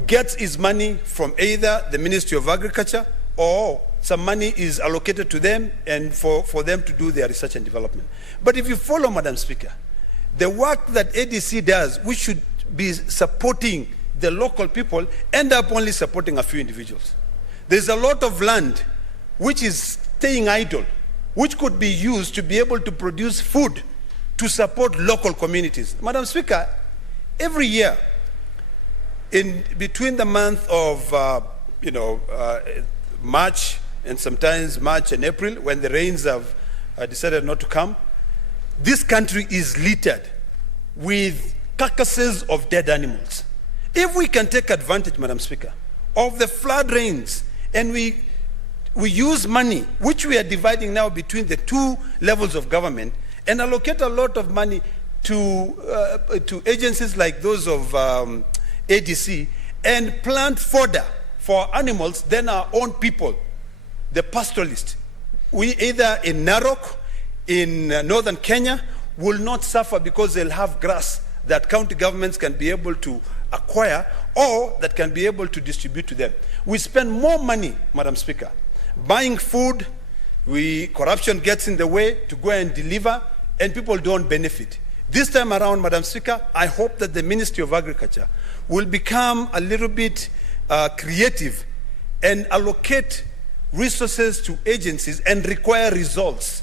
gets its money from either the Ministry of Agriculture, or some money is allocated to them and for them to do their research and development. But if you follow, Madam Speaker, the work that ADC does, which should be supporting the local people, end up only supporting a few individuals. There's a lot of land which is staying idle, which could be used to be able to produce food to support local communities. Madam Speaker, every year, in between the month of March, and sometimes March and April, when the rains have decided not to come, this country is littered with carcasses of dead animals. If we can take advantage, Madam Speaker, of the flood rains, and we use money, which we are dividing now between the two levels of government, and allocate a lot of money to agencies like those of ADC, and plant fodder for animals, then our own people, the pastoralists, we either in Narok, in northern Kenya, will not suffer because they'll have grass that county governments can be able to acquire or that can be able to distribute to them. We spend more money, Madam Speaker, buying food, corruption gets in the way to go and deliver, and people don't benefit. This time around, Madam Speaker, I hope that the Ministry of Agriculture will become a little bit creative and allocate resources to agencies and require results.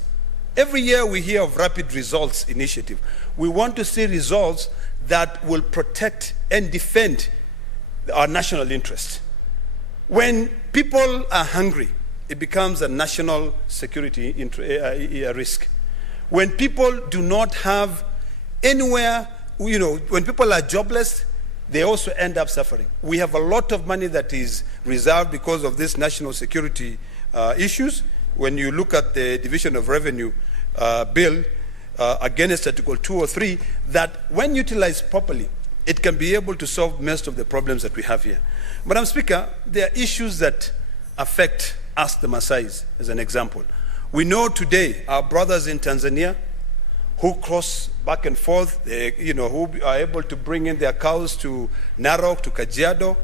Every year we hear of rapid results initiative. We want to see results that will protect and defend our national interest. When people are hungry, it becomes a national security risk. When people do not have anywhere, when people are jobless, they also end up suffering. We have a lot of money that is reserved because of this national security issues. When you look at the Division of Revenue bill against Article 203, that when utilized properly, it can be able to solve most of the problems that we have here. Madam Speaker, there are issues that affect us, the Maasais, as an example. We know today our brothers in Tanzania who cross back and forth, who are able to bring in their cows to Narok, to Kajiado,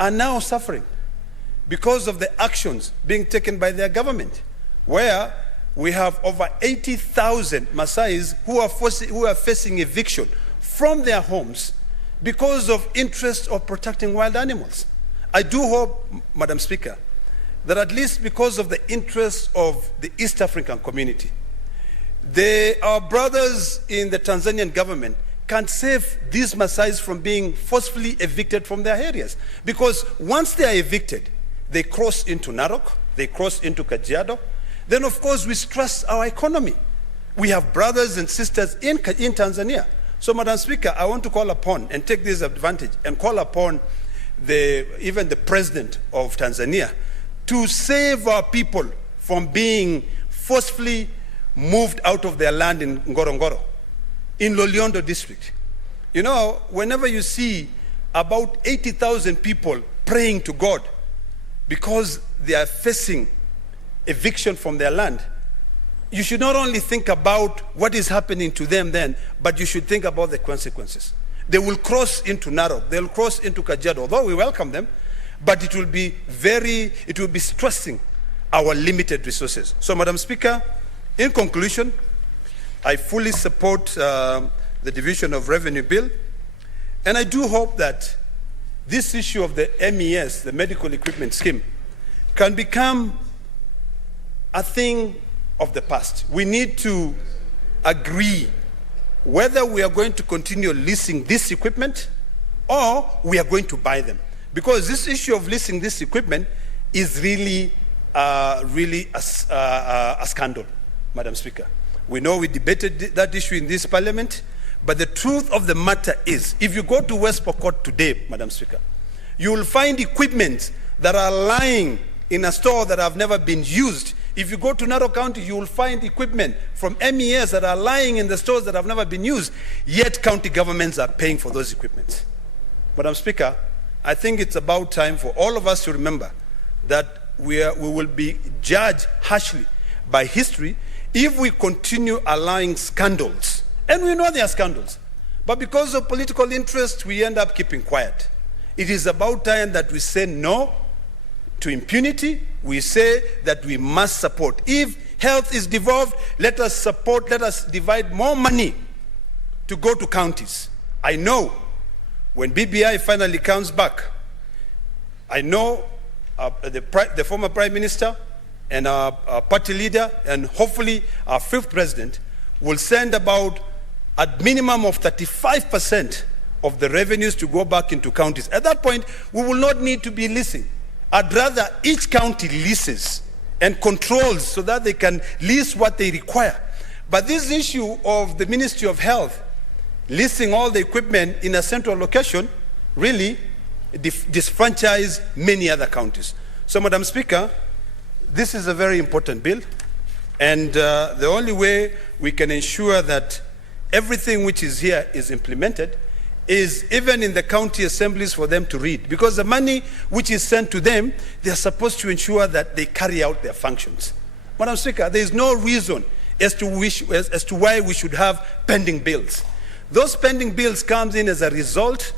are now suffering because of the actions being taken by their government, where we have over 80,000 Maasais who are facing eviction from their homes because of interest of protecting wild animals. I do hope, Madam Speaker, that at least because of the interests of the East African community, our brothers in the Tanzanian government can save these Maasais from being forcefully evicted from their areas. Because once they are evicted, they cross into Narok, they cross into Kajiado, then of course we stress our economy. We have brothers and sisters in Tanzania. So, Madam Speaker, I want to call upon and take this advantage and call upon even the president of Tanzania to save our people from being forcefully moved out of their land in Ngorongoro, in Loliondo district. Whenever you see about 80,000 people praying to God because they are facing eviction from their land, you should not only think about what is happening to them then, but you should think about the consequences. They will cross into Narok, they will cross into Kajiado, although we welcome them, but it will be stressing our limited resources. So, Madam Speaker, in conclusion, I fully support the Division of Revenue Bill, and I do hope that this issue of the MES, the Medical Equipment Scheme, can become a thing of the past. We need to agree whether we are going to continue leasing this equipment or we are going to buy them. Because this issue of leasing this equipment is really a scandal, Madam Speaker. We know we debated that issue in this parliament, but the truth of the matter is, if you go to West Pokot today, Madam Speaker, you will find equipment that are lying in a store that have never been used. If you go to Narok County, you will find equipment from MES that are lying in the stores that have never been used, yet county governments are paying for those equipments. Madam Speaker, I think it's about time for all of us to remember that we will be judged harshly by history if we continue allowing scandals. And we know they are scandals. But because of political interest, we end up keeping quiet. It is about time that we say no to impunity. We say that we must support. If health is devolved, let us support, let us divide more money to go to counties. I know when BBI finally comes back, I know the former Prime Minister and our party leader and hopefully our fifth president will send about a minimum of 35% of the revenues to go back into counties. At that point, we will not need to be leasing. I'd rather each county leases and controls so that they can lease what they require. But this issue of the Ministry of Health leasing all the equipment in a central location, really disfranchise many other counties. So, Madam Speaker, this is a very important bill, and the only way we can ensure that everything which is here is implemented is even in the county assemblies for them to read, because the money which is sent to them, they are supposed to ensure that they carry out their functions. Madam Speaker, there is no reason as to why we should have pending bills. Those pending bills comes in as a result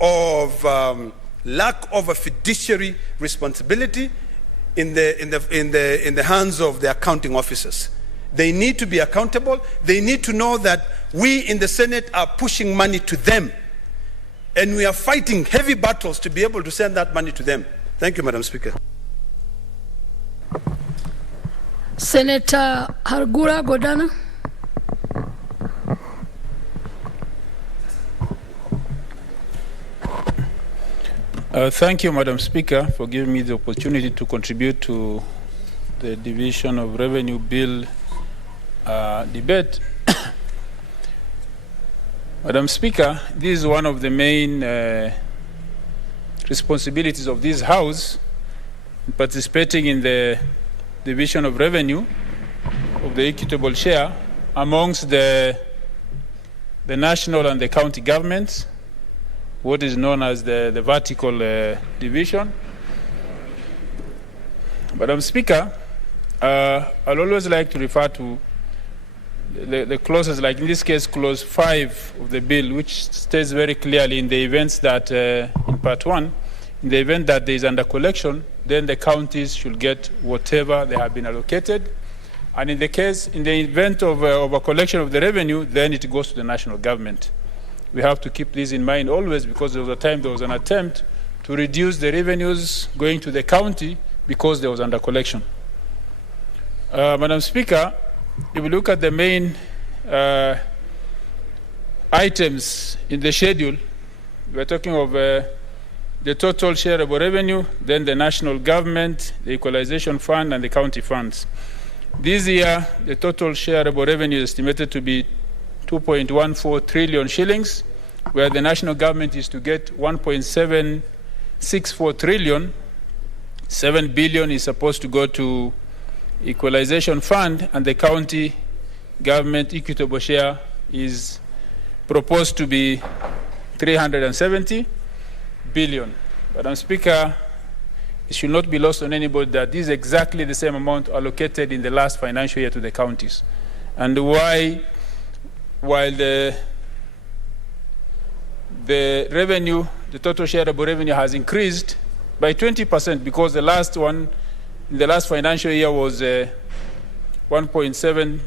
of lack of a fiduciary responsibility in the hands of the accounting officers. They need to be accountable. They need to know that we in the Senate are pushing money to them, and we are fighting heavy battles to be able to send that money to them. Thank you, Madam Speaker. Senator Hargura Godana. Thank you, Madam Speaker, for giving me the opportunity to contribute to the Division of Revenue Bill debate. Madam Speaker, this is one of the main responsibilities of this House, participating in the Division of Revenue of the equitable share amongst the national and the county governments, what is known as the vertical division. Madam Speaker, I'd always like to refer to the clauses, like in this case, clause 5 of the bill, which states very clearly in the events that, in part 1, in the event that there is under collection, then the counties should get whatever they have been allocated. And in the event of a collection of the revenue, then it goes to the national government. We have to keep this in mind always, because there was a time there was an attempt to reduce the revenues going to the county because there was under collection. Madam Speaker, if we look at the main items in the schedule, we're talking of the total shareable revenue, then the national government, the Equalization Fund, and the county funds. This year, the total shareable revenue is estimated to be 2.14 trillion shillings, where the national government is to get 1.764 trillion. 7 billion is supposed to go to Equalization Fund, and the county government equitable share is proposed to be 370 billion. Madam Speaker, it should not be lost on anybody that this is exactly the same amount allocated in the last financial year to the counties. And while the revenue, the total shareable revenue has increased by 20%, because the last one, in the last financial year was 1.7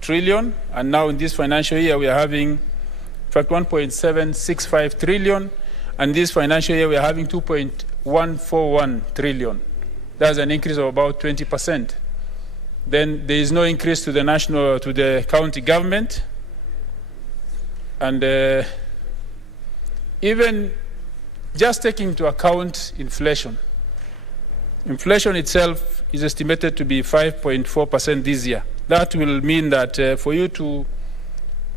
trillion, and now in this financial year we are having, in fact, 1.765 trillion, and this financial year we are having 2.141 trillion. That's an increase of about 20%. Then there is no increase to the county government, and even just taking into account inflation. Inflation itself is estimated to be 5.4% this year. That will mean that for you to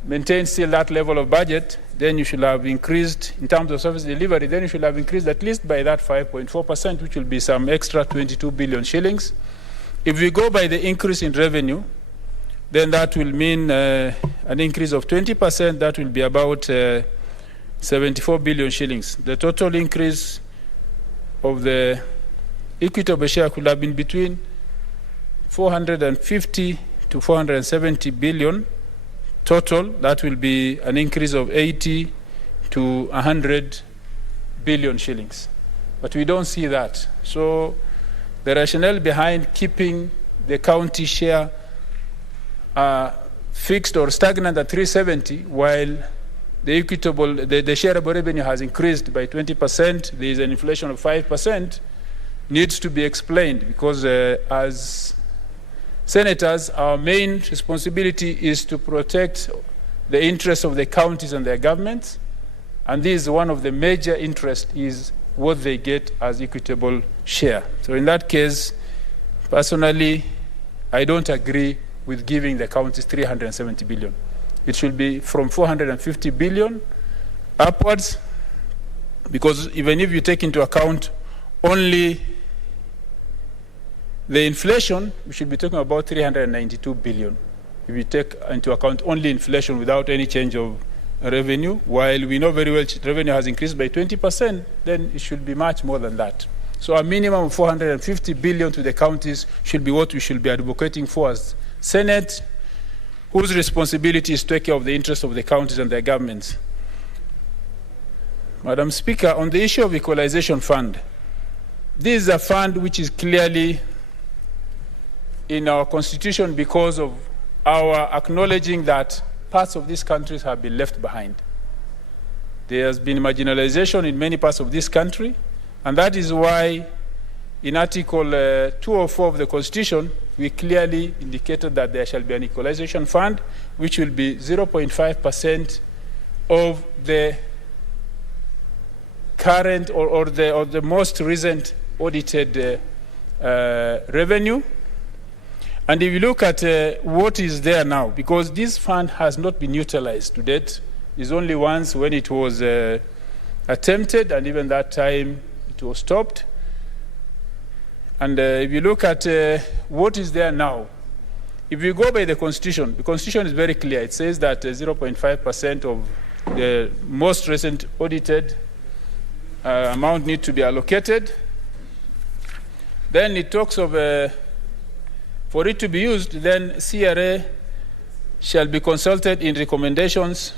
maintain still that level of budget, then you should have increased, in terms of service delivery, then you should have increased at least by that 5.4%, which will be some extra 22 billion shillings. If we go by the increase in revenue, then that will mean an increase of 20%. That will be about 74 billion shillings. The total increase of the equitable share could have been between 450 to 470 billion total. That will be an increase of 80 to 100 billion shillings. But we don't see that. So the rationale behind keeping the county share fixed or stagnant at 370, while the shareable revenue has increased by 20%, there is an inflation of 5%, needs to be explained, because as senators, our main responsibility is to protect the interests of the counties and their governments, and this is one of the major interests, is what they get as equitable share. So in that case, personally, I don't agree with giving the counties 370 billion. It should be from 450 billion upwards, because even if you take into account only the inflation, we should be talking about 392 billion. If you take into account only inflation without any change of revenue, while we know very well revenue has increased by 20%, then it should be much more than that. So a minimum of 450 billion to the counties should be what we should be advocating for as Senate, whose responsibility is to take care of the interests of the counties and their governments. Madam Speaker, on the issue of Equalization Fund, this is a fund which is clearly in our constitution because of our acknowledging that parts of these countries have been left behind. There has been marginalization in many parts of this country, and that is why in Article 204 of the Constitution, we clearly indicated that there shall be an Equalization Fund, which will be 0.5% of the current or the most recent audited revenue. And if you look at what is there now, because this fund has not been utilized to date, it's only once when it was attempted, and even that time it was stopped. And if you look at what is there now, if you go by the Constitution is very clear. It says that 0.5% of the most recent audited amount need to be allocated. Then it talks of, for it to be used, then CRA shall be consulted in recommendations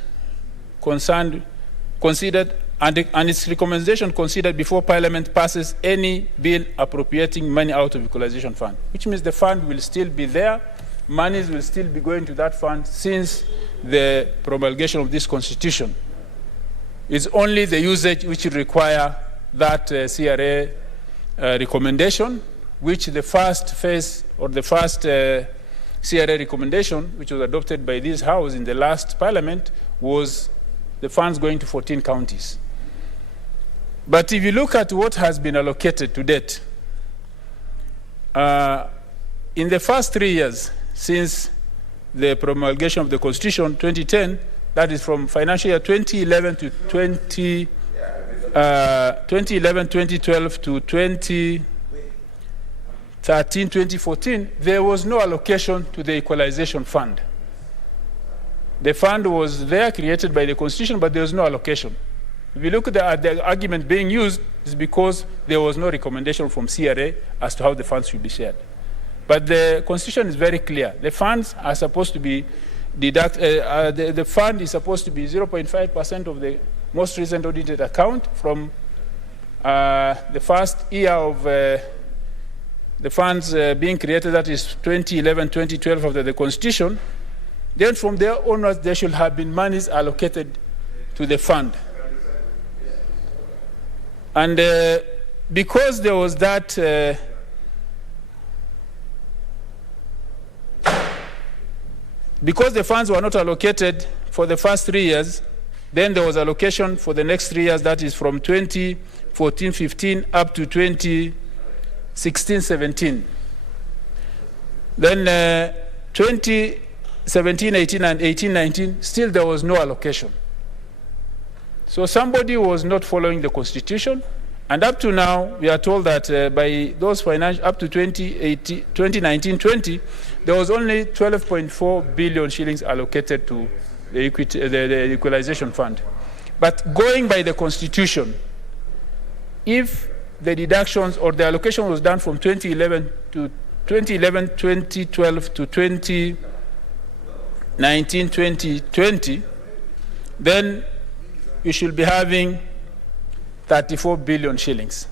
considered, and its recommendation considered before Parliament passes any bill appropriating money out of Equalization Fund, which means the fund will still be there, monies will still be going to that fund since the promulgation of this Constitution. It's only the usage which will require that CRA recommendation, which the first phase or the first CRA recommendation, which was adopted by this House in the last Parliament, was the funds going to 14 counties. But if you look at what has been allocated to date, in the first 3 years since the promulgation of the Constitution, 2010, that is from financial year 2011 to 2012 to 2013, 2014, there was no allocation to the Equalization Fund. The fund was there, created by the Constitution, but there was no allocation. If you look at the argument being used, it's because there was no recommendation from CRA as to how the funds should be shared. But the Constitution is very clear. The funds are supposed to be the fund is supposed to be 0.5% of the most recent audited account from the first year of the funds being created, that is 2011, 2012 after the Constitution. Then from there onwards, there should have been monies allocated to the fund. And because there was that because the funds were not allocated for the first 3 years, then there was allocation for the next 3 years, that is from 2014-15 up to 2016-17. Then 2017-18 and 18-19, still there was no allocation. So somebody was not following the Constitution, and up to now, we are told that by those financial, up to 2019-20, there was only 12.4 billion shillings allocated to the Equalization Fund. But going by the Constitution, if the deductions or the allocation was done from 2011, 2012 to 2019-2020, then you should be having 34 billion shillings,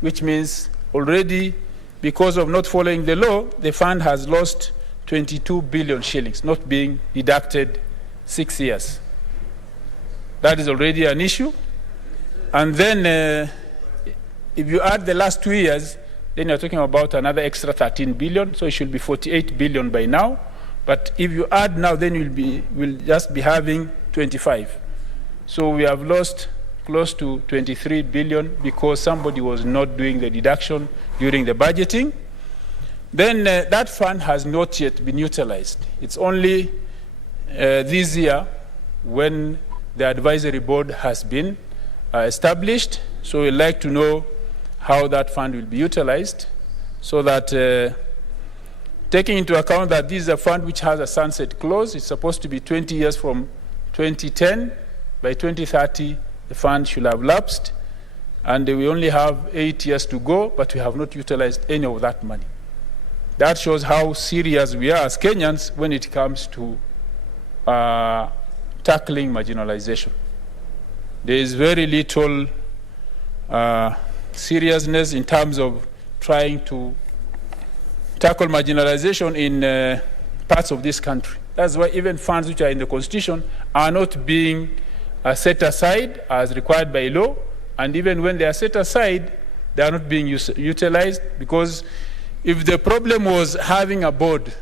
which means already, because of not following the law, the fund has lost 22 billion shillings, not being deducted 6 years. That is already an issue. And then if you add the last 2 years, then you're talking about another extra 13 billion, so it should be 48 billion by now. But if you add now, then we'll just be having 25. So we have lost close to 23 billion because somebody was not doing the deduction during the budgeting. Then that fund has not yet been utilized. It's only this year when the advisory board has been established. So we'd like to know how that fund will be utilized, so that taking into account that this is a fund which has a sunset clause, it's supposed to be 20 years from 2010. By 2030, the fund should have lapsed, and we only have 8 years to go, but we have not utilized any of that money. That shows how serious we are as Kenyans when it comes to tackling marginalization. There is very little seriousness in terms of trying to tackle marginalization in parts of this country. That's why even funds which are in the Constitution are not being set aside as required by law, and even when they are set aside, they are not being utilized, because if the problem was having a board,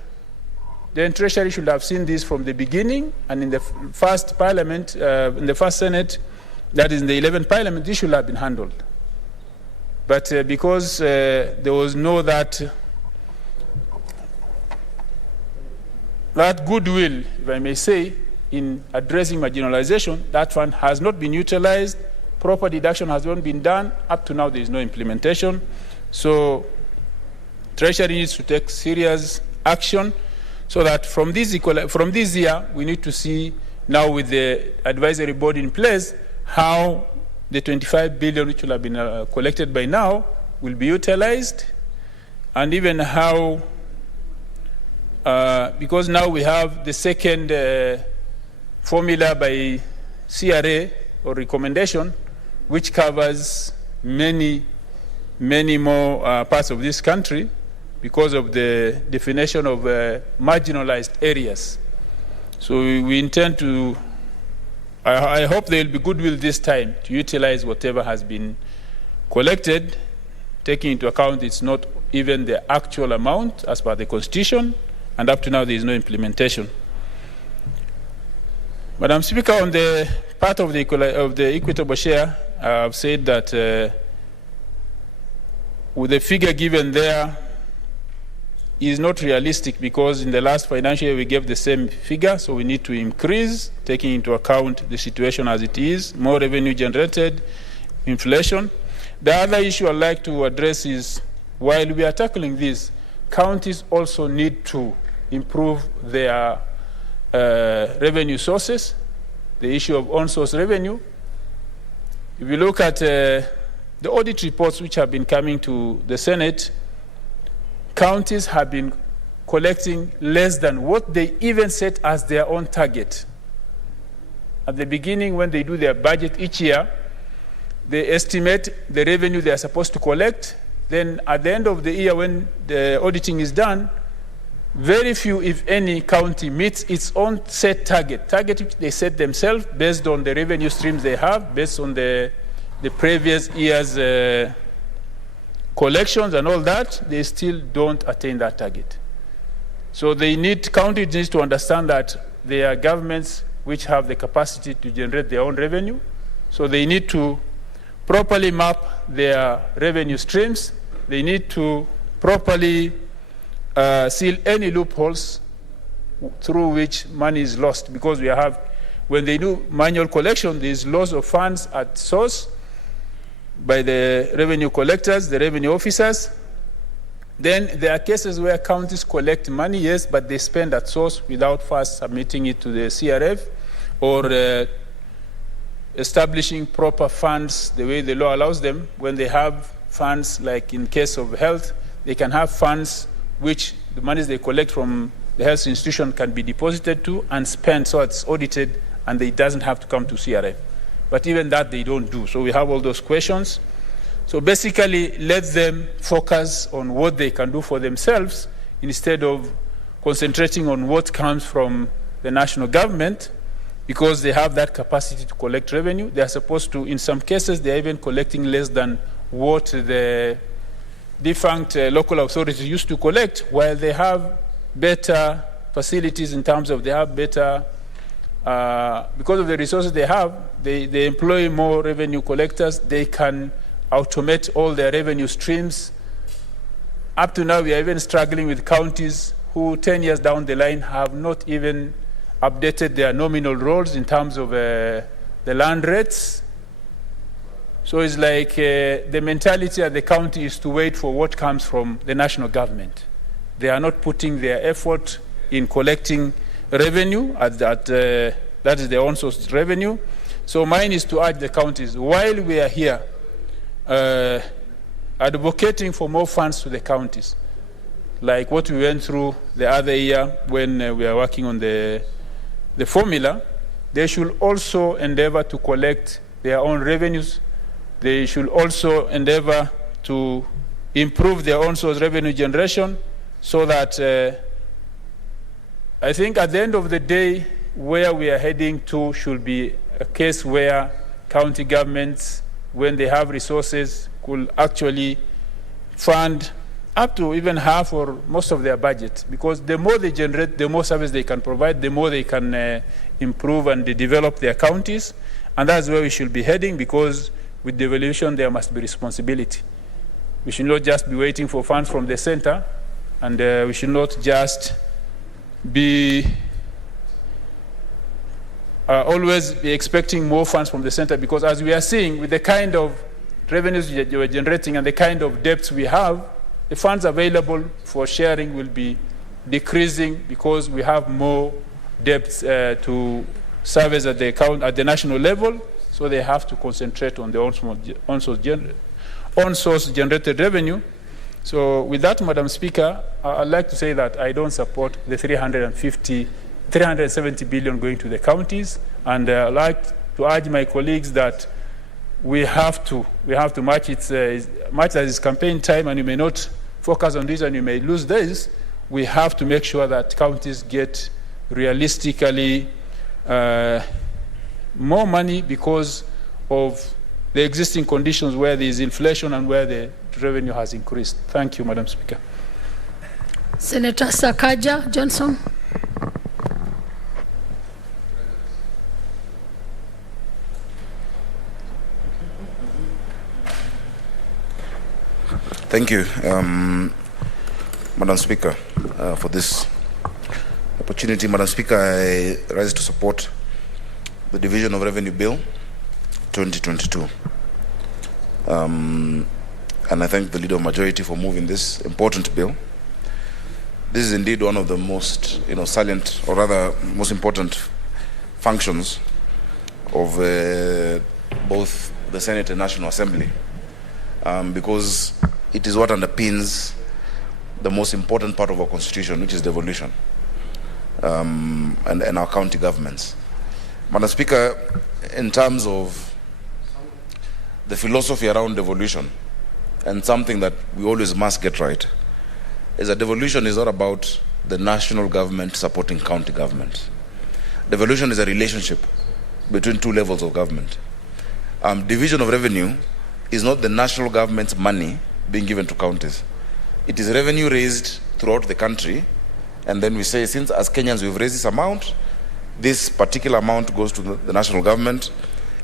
then Treasury should have seen this from the beginning, and in the first Parliament, in the first Senate, that is in the 11th Parliament, this should have been handled. But because there was no that goodwill, if I may say, in addressing marginalization, that fund has not been utilized, proper deduction has not been done, up to now there is no implementation. So Treasury needs to take serious action, so that from this year, we need to see now with the advisory board in place, how the 25 billion which will have been collected by now will be utilized, and even how, because now we have the second formula by CRA or recommendation, which covers many more parts of this country because of the definition of marginalized areas. So we intend to, I hope there will be goodwill this time to utilize whatever has been collected, taking into account it's not even the actual amount as per the Constitution, and up to now there is no implementation. Madam Speaker, on the part of the equitable share, I've said that with the figure given there is not realistic, because in the last financial year we gave the same figure, so we need to increase, taking into account the situation as it is, more revenue generated, inflation. The other issue I'd like to address is, while we are tackling this, counties also need to improve their revenue sources, the issue of on-source revenue. If you look at the audit reports which have been coming to the Senate, counties have been collecting less than what they even set as their own target. At the beginning, when they do their budget each year, they estimate the revenue they are supposed to collect. Then at the end of the year, when the auditing is done, very few, if any, county meets its own set target which they set themselves based on the revenue streams they have, based on the previous year's collections and all that. They still don't attain that target. So counties need to understand that they are governments which have the capacity to generate their own revenue. So they need to properly map their revenue streams. They need to properly seal any loopholes through which money is lost, because when they do manual collection, there is loss of funds at source by the revenue collectors, the revenue officers. Then there are cases where counties collect money, yes, but they spend at source without first submitting it to the CRF or establishing proper funds the way the law allows them. When they have funds, like in case of health, they can have funds which the monies they collect from the health institution can be deposited to and spent, so it's audited and it doesn't have to come to CRF. But even that they don't do. So we have all those questions. So basically, let them focus on what they can do for themselves instead of concentrating on what comes from the national government, because they have that capacity to collect revenue. They are supposed to, in some cases, they are even collecting less than what the defunct local authorities used to collect, while they have better facilities in terms of they have better, because of the resources they have, they employ more revenue collectors. They can automate all their revenue streams. Up to now, we are even struggling with counties who 10 years down the line have not even updated their nominal rolls in terms of the land rates. So it's like the mentality at the county is to wait for what comes from the national government. They are not putting their effort in collecting revenue that is their own source revenue. So mine is to urge the counties, while we are here advocating for more funds to the counties, like what we went through the other year when we are working on the formula, they should also endeavor to collect their own revenues. They should also endeavor to improve their own source revenue generation, so that I think at the end of the day, where we are heading to should be a case where county governments, when they have resources, could actually fund up to even half or most of their budget, because the more they generate, the more service they can provide, the more they can improve and develop their counties. And that's where we should be heading, because with devolution there must be responsibility. We should not just be waiting for funds from the center, and we should not just be always be expecting more funds from the center, because as we are seeing, with the kind of revenues we're generating and the kind of debts we have, the funds available for sharing will be decreasing, because we have more debts to service at the national level, so they have to concentrate on their own source generated revenue. So with that, Madam Speaker, I'd like to say that I don't support the 370 billion going to the counties, and I'd like to urge my colleagues that we have to match it, much as it's campaign time, and you may not focus on this and you may lose this. We have to make sure that counties get realistically more money, because of the existing conditions where there is inflation and where the revenue has increased. Thank you, Madam Speaker. Senator Sakaja Johnson. Thank you, Madam Speaker, for this opportunity. Madam Speaker, I rise to support the Division of Revenue Bill 2022. And I thank the Leader of Majority for moving this important bill. This is indeed one of the most salient, or rather most important functions of both the Senate and National Assembly, because it is what underpins the most important part of our Constitution, which is devolution, and our county governments. Madam Speaker, in terms of the philosophy around devolution, and something that we always must get right, is that devolution is not about the national government supporting county government. Devolution is a relationship between two levels of government. Division of revenue is not the national government's money being given to counties. It is revenue raised throughout the country, and then we say, since as Kenyans we've raised this amount, this particular amount goes to the national government,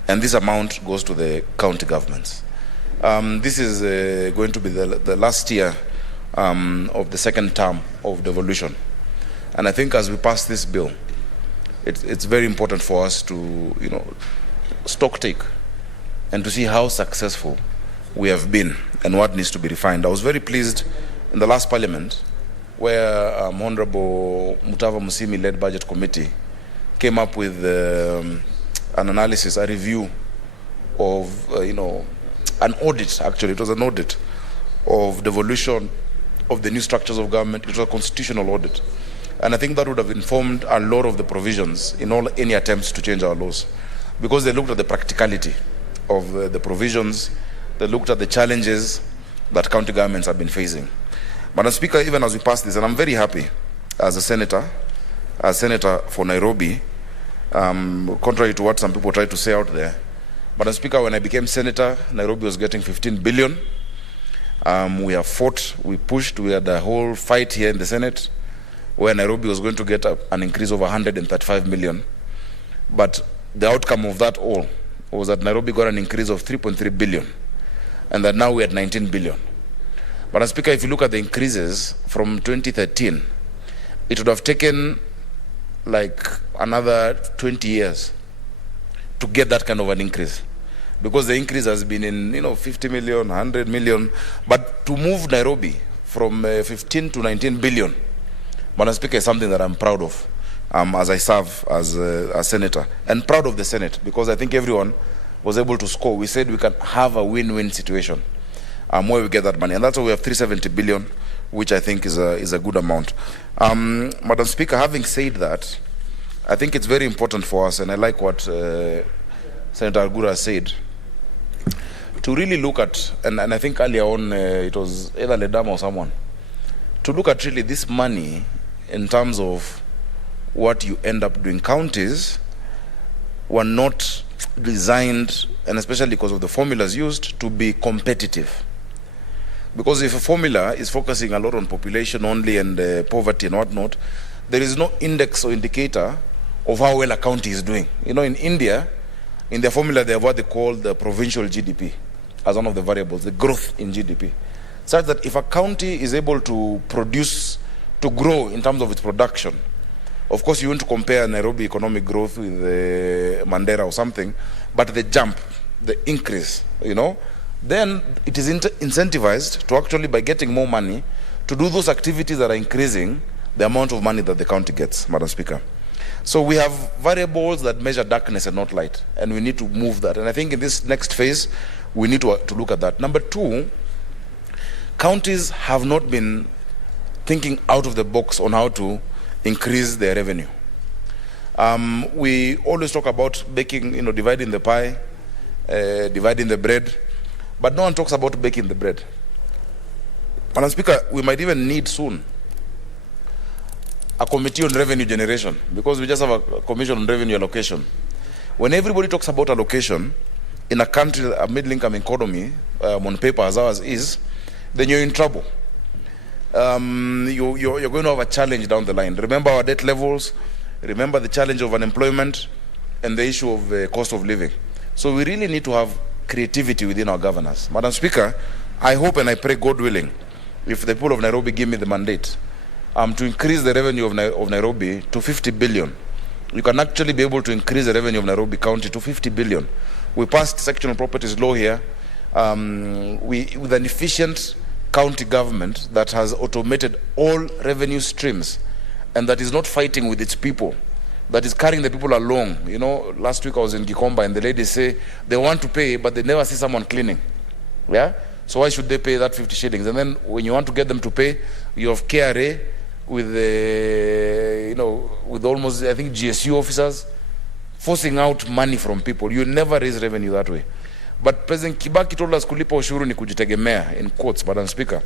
and this amount goes to the county governments. This is going to be the last year of the second term of devolution. And I think as we pass this bill, it's very important for us to, stock take and to see how successful we have been and what needs to be refined. I was very pleased in the last parliament where Honorable Mutava Musimi-led Budget Committee came up with an analysis, a review of, an audit, actually. It was an audit of devolution of the new structures of government. It was a constitutional audit. And I think that would have informed a lot of the provisions in any attempts to change our laws, because they looked at the practicality of the provisions. They looked at the challenges that county governments have been facing. Madam Speaker, even as we pass this, and I'm very happy as a senator for Nairobi, contrary to what some people try to say out there. Madam Speaker, when I became senator, Nairobi was getting 15 billion. We have fought, we pushed, we had a whole fight here in the Senate where Nairobi was going to get an increase of 135 million. But the outcome of that all was that Nairobi got an increase of 3.3 billion, and that now we're at 19 billion. Madam Speaker, if you look at the increases from 2013, it would have taken like another 20 years to get that kind of an increase. because the increase has been in 50 million, 100 million. But to move Nairobi from 15 to 19 billion, Madam Speaker, is something that I'm proud of as I serve as a senator, and proud of the Senate, because I think everyone was able to score. We said we can have a win-win situation where we get that money, and that's why we have 370 billion, which I think is a good amount. Madam Speaker, having said that, I think it's very important for us, and I like what Senator Argura said, to really look at, and I think earlier on it was either Ledama or someone, to look at really this money in terms of what you end up doing. Counties were not designed, and especially because of the formulas used, to be competitive. Because if a formula is focusing a lot on population only and poverty and whatnot, there is no index or indicator of how well a county is doing. In India, in their formula, they have what they call the provincial GDP as one of the variables, the growth in GDP. Such that if a county is able to produce, to grow in terms of its production, of course you want to compare Nairobi economic growth with Mandera or something, but the jump, the increase, then it is incentivized to actually, by getting more money, to do those activities that are increasing the amount of money that the county gets, Madam Speaker. So we have variables that measure darkness and not light, and we need to move that. And I think in this next phase, we need to look at that. Number two, counties have not been thinking out of the box on how to increase their revenue. We always talk about baking, dividing the pie, dividing the bread, but no one talks about baking the bread. Madam Speaker, we might even need soon a committee on revenue generation, because we just have a commission on revenue allocation. When everybody talks about allocation in a country, a middle-income economy, on paper as ours is, then you're in trouble. You're going to have a challenge down the line. Remember our debt levels, remember the challenge of unemployment, and the issue of cost of living. So we really need to have creativity within our governance. Madam Speaker, I hope and I pray, God willing, if the people of Nairobi give me the mandate, to increase the revenue of Nairobi to 50 billion. You can actually be able to increase the revenue of Nairobi County to 50 billion. We passed sectional properties law here. With an efficient county government that has automated all revenue streams and that is not fighting with its people, that is carrying the people along. Last week I was in Gikomba and the ladies say they want to pay, but they never see someone cleaning. Yeah? So why should they pay that 50 shillings? And then when you want to get them to pay, you have KRA with with almost, I think, GSU officers forcing out money from people. You never raise revenue that way. But President Kibaki told us kulipa ushuru ni kujitegemea, in quotes, Madam Speaker.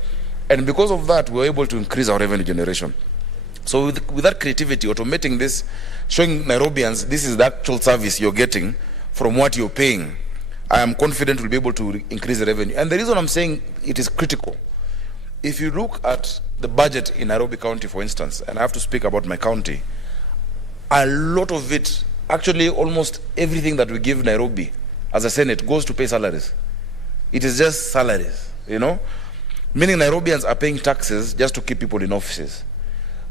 And because of that, we were able to increase our revenue generation. So with that creativity, automating this, showing Nairobians this is the actual service you're getting from what you're paying, I am confident we'll be able to increase the revenue. And the reason I'm saying it is critical, if you look at the budget in Nairobi County, for instance, and I have to speak about my county, a lot of it, actually almost everything that we give Nairobi as a Senate goes to pay salaries. It is just salaries, meaning Nairobians are paying taxes just to keep people in offices.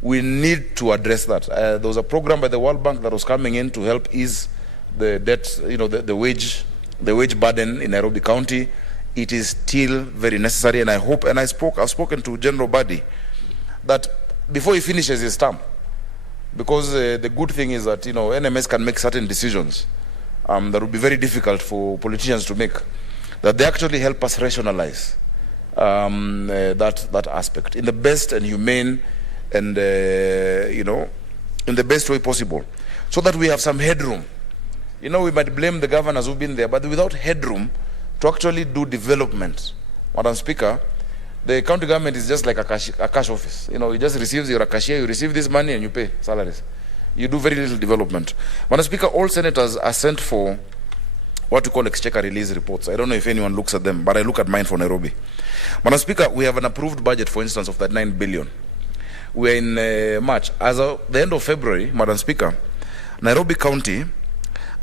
We need to address that. There was a program by the World Bank that was coming in to help ease the debt, the wage burden in Nairobi County. It is still very necessary, and I hope, and I've spoken to General Badi, that before he finishes his term, because the good thing is that NMS can make certain decisions that would be very difficult for politicians to make, that they actually help us rationalize that aspect in the best and humane and in the best way possible, so that we have some headroom. We might blame the governors who've been there, but without headroom to actually do development, Madam Speaker, the county government is just like a cash office. You just receive, you're a cashier, you receive this money and you pay salaries. You do very little development. Madam Speaker, all senators are sent for what we call exchequer release reports. I don't know if anyone looks at them, but I look at mine for Nairobi. Madam Speaker, we have an approved budget, for instance, of that 9 billion. We're in March. As of the end of February, Madam Speaker, Nairobi County,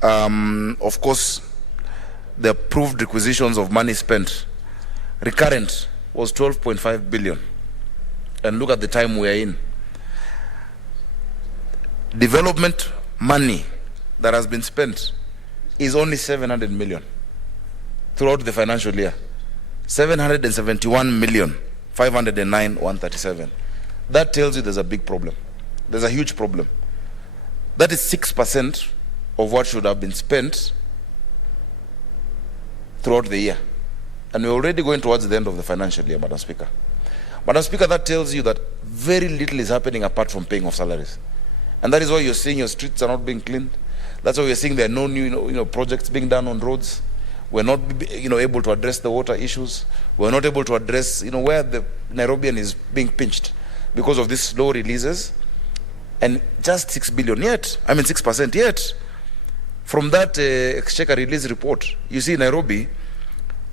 of course, the approved requisitions of money spent, recurrent, was 12.5 billion. And look at the time we are in. Development money that has been spent is only 700 million. throughout the financial year. 771,509,137. That tells you there's a big problem. There's a huge problem. That is 6% of what should have been spent throughout the year. And we're already going towards the end of the financial year, Madam Speaker. Madam Speaker, that tells you that very little is happening apart from paying off salaries. And that is why you're seeing your streets are not being cleaned. That's why we're seeing there are no new projects being done on roads. We're not able to address the water issues. We're not able to address where the Nairobian is being pinched because of these slow releases. And just 6 billion yet, 6% yet. From that Exchequer release report, you see Nairobi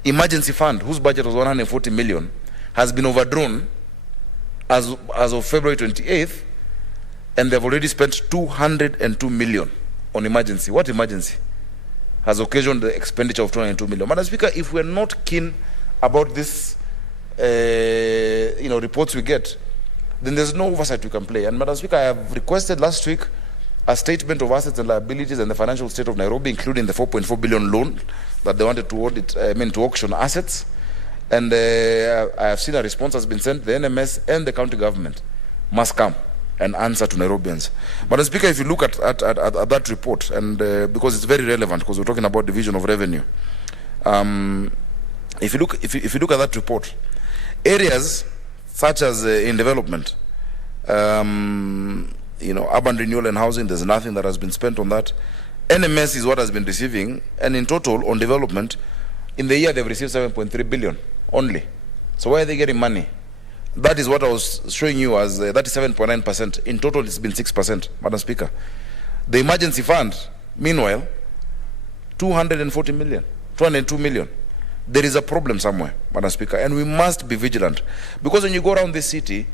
emergency fund, whose budget was 140 million, has been overdrawn as of February 28th, and they've already spent 202 million on emergency. What emergency has occasioned the expenditure of 202 million? Madam Speaker, if we're not keen about this, reports we get, then there's no oversight we can play. And Madam Speaker, I have requested last week a statement of assets and liabilities and the financial state of Nairobi, including the 4.4 billion loan that they wanted to audit, to auction assets. And I have seen a response has been sent. The NMS and the county government must come and answer to Nairobians. Madam Speaker, if you look at that report, and because it's very relevant, because we're talking about division of revenue, if you look at that report, areas such as in development, urban renewal and housing, there's nothing that has been spent on that. NMS is what has been receiving, and in total on development, in the year they've received 7.3 billion only. So where are they getting money? That is what I was showing you as that is 7.9%. In total, it's been 6%, Madam Speaker. The emergency fund, meanwhile, 202 million. There is a problem somewhere, Madam Speaker, and we must be vigilant. Because when you go around this city,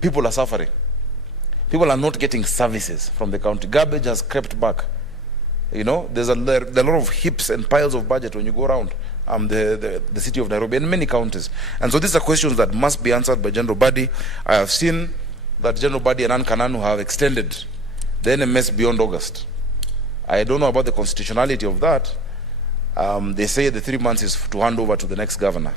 people are suffering. People are not getting services from the county. Garbage has crept back. There's a lot of heaps and piles of budget when you go around the city of Nairobi and many counties. And so these are questions that must be answered by General Badi. I have seen that General Badi and Ann Kananu have extended the NMS beyond August. I don't know about the constitutionality of that. They say the 3 months is to hand over to the next governor.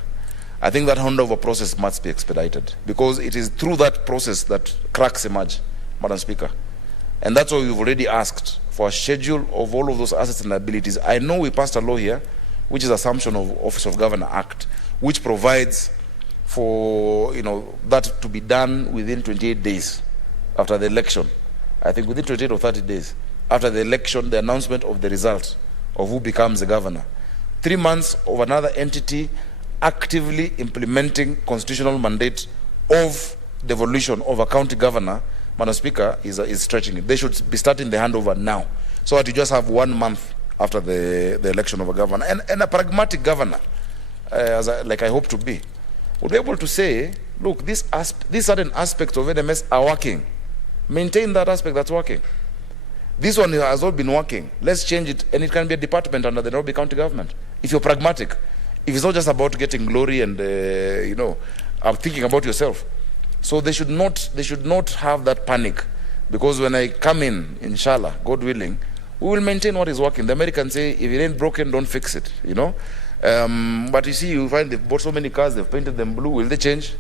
I think that handover process must be expedited, because it is through that process that cracks emerge, Madam Speaker. And that's why we've already asked for a schedule of all of those assets and liabilities. I know we passed a law here, which is Assumption of Office of Governor Act, which provides for that to be done within 28 days after the election. I think within 28 or 30 days after the election, the announcement of the result of who becomes the governor. 3 months of another entity actively implementing constitutional mandate of devolution of a county governor, Madam Speaker, is stretching it. They should be starting the handover now, so that you just have 1 month after the election of a governor. And a pragmatic governor, like I hope to be, would be able to say, look, these certain aspects of NMS are working. Maintain that aspect that's working. This one has not been working. Let's change it, and it can be a department under the Nairobi County government. If you're pragmatic, if it's not just about getting glory and thinking about yourself. So they should not have that panic, because when I come in, inshallah, God willing, we will maintain what is working. The Americans say, if it ain't broken, don't fix it. But you see, you find they've bought so many cars, they've painted them blue. Will they change?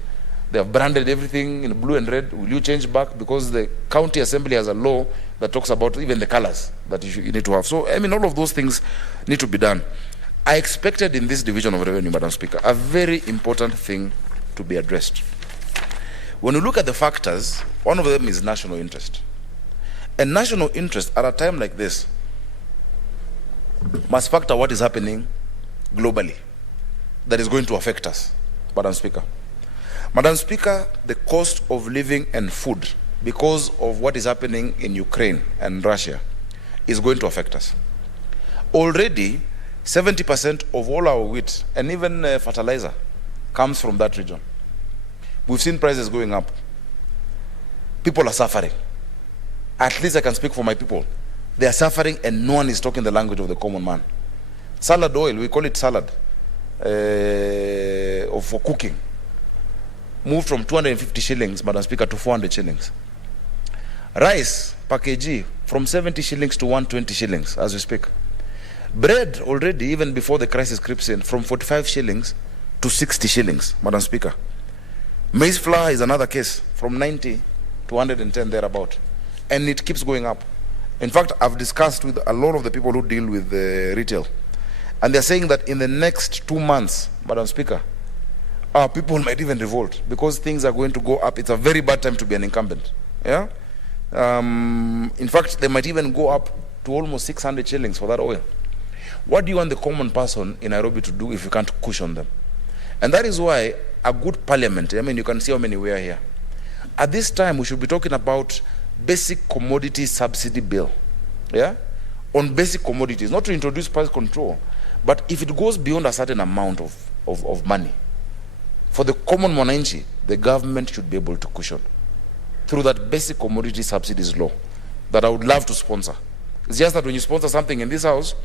They have branded everything in blue and red. Will you change back? Because the county assembly has a law that talks about even the colors that you need to have. So, all of those things need to be done. I expected in this division of revenue, Madam Speaker, a very important thing to be addressed. When you look at the factors, one of them is national interest. And national interest at a time like this must factor what is happening globally that is going to affect us, Madam Speaker. Madam Speaker, the cost of living and food, because of what is happening in Ukraine and Russia, is going to affect us. Already, 70% of all our wheat and even fertilizer comes from that region. We've seen prices going up. People are suffering. At least I can speak for my people. They are suffering, and no one is talking the language of the common man. Salad oil, we call it salad, for cooking, moved from 250 shillings, Madam Speaker, to 400 shillings. Rice per kg from 70 shillings to 120 shillings as we speak. Bread already, even before the crisis creeps in, from 45 shillings to 60 shillings, Madam Speaker. Maize flour is another case, from 90 to 110 thereabout. And it keeps going up. In fact, I've discussed with a lot of the people who deal with retail. And they're saying that in the next 2 months, Madam Speaker, people might even revolt because things are going to go up. It's a very bad time to be an incumbent. Yeah. In fact, they might even go up to almost 600 shillings for that oil. What do you want the common person in Nairobi to do if you can't cushion them? And that is why a good parliament, I mean, you can see how many we are here. At this time, we should be talking about basic commodity subsidy bill. Yeah? On basic commodities, not to introduce price control, but if it goes beyond a certain amount of money, for the common mwananchi, the government should be able to cushion through that basic commodity subsidies law that I would love to sponsor. It's just that when you sponsor something in this house,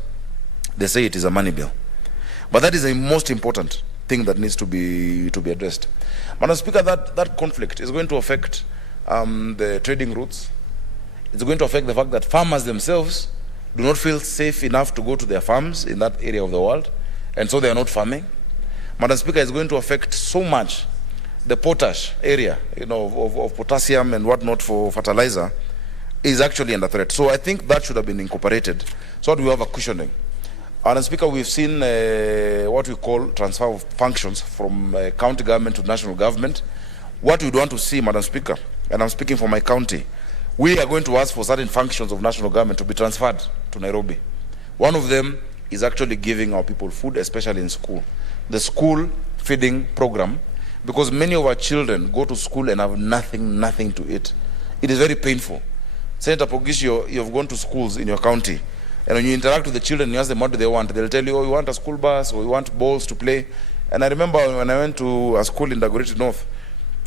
they say it is a money bill. But that is the most important thing that needs to be addressed. Madam Speaker, that conflict is going to affect the trading routes. It's going to affect the fact that farmers themselves do not feel safe enough to go to their farms in that area of the world, and so they are not farming. Madam Speaker, it's going to affect so much the potash area, of potassium and whatnot for fertilizer is actually under threat. So I think that should have been incorporated so that we have a cushioning. Madam Speaker, we've seen what we call transfer of functions from county government to national government. What we want to see, Madam Speaker, and I'm speaking for my county, we are going to ask for certain functions of national government to be transferred to Nairobi. One of them is actually giving our people food, especially in school. The school feeding program, because many of our children go to school and have nothing to eat. It is very painful. Senator Pogisho, you have gone to schools in your county, and when you interact with the children, you ask them what do they want. They'll tell you, oh, you want a school bus, or you want balls to play. And I remember when I went to a school in Dagoretti North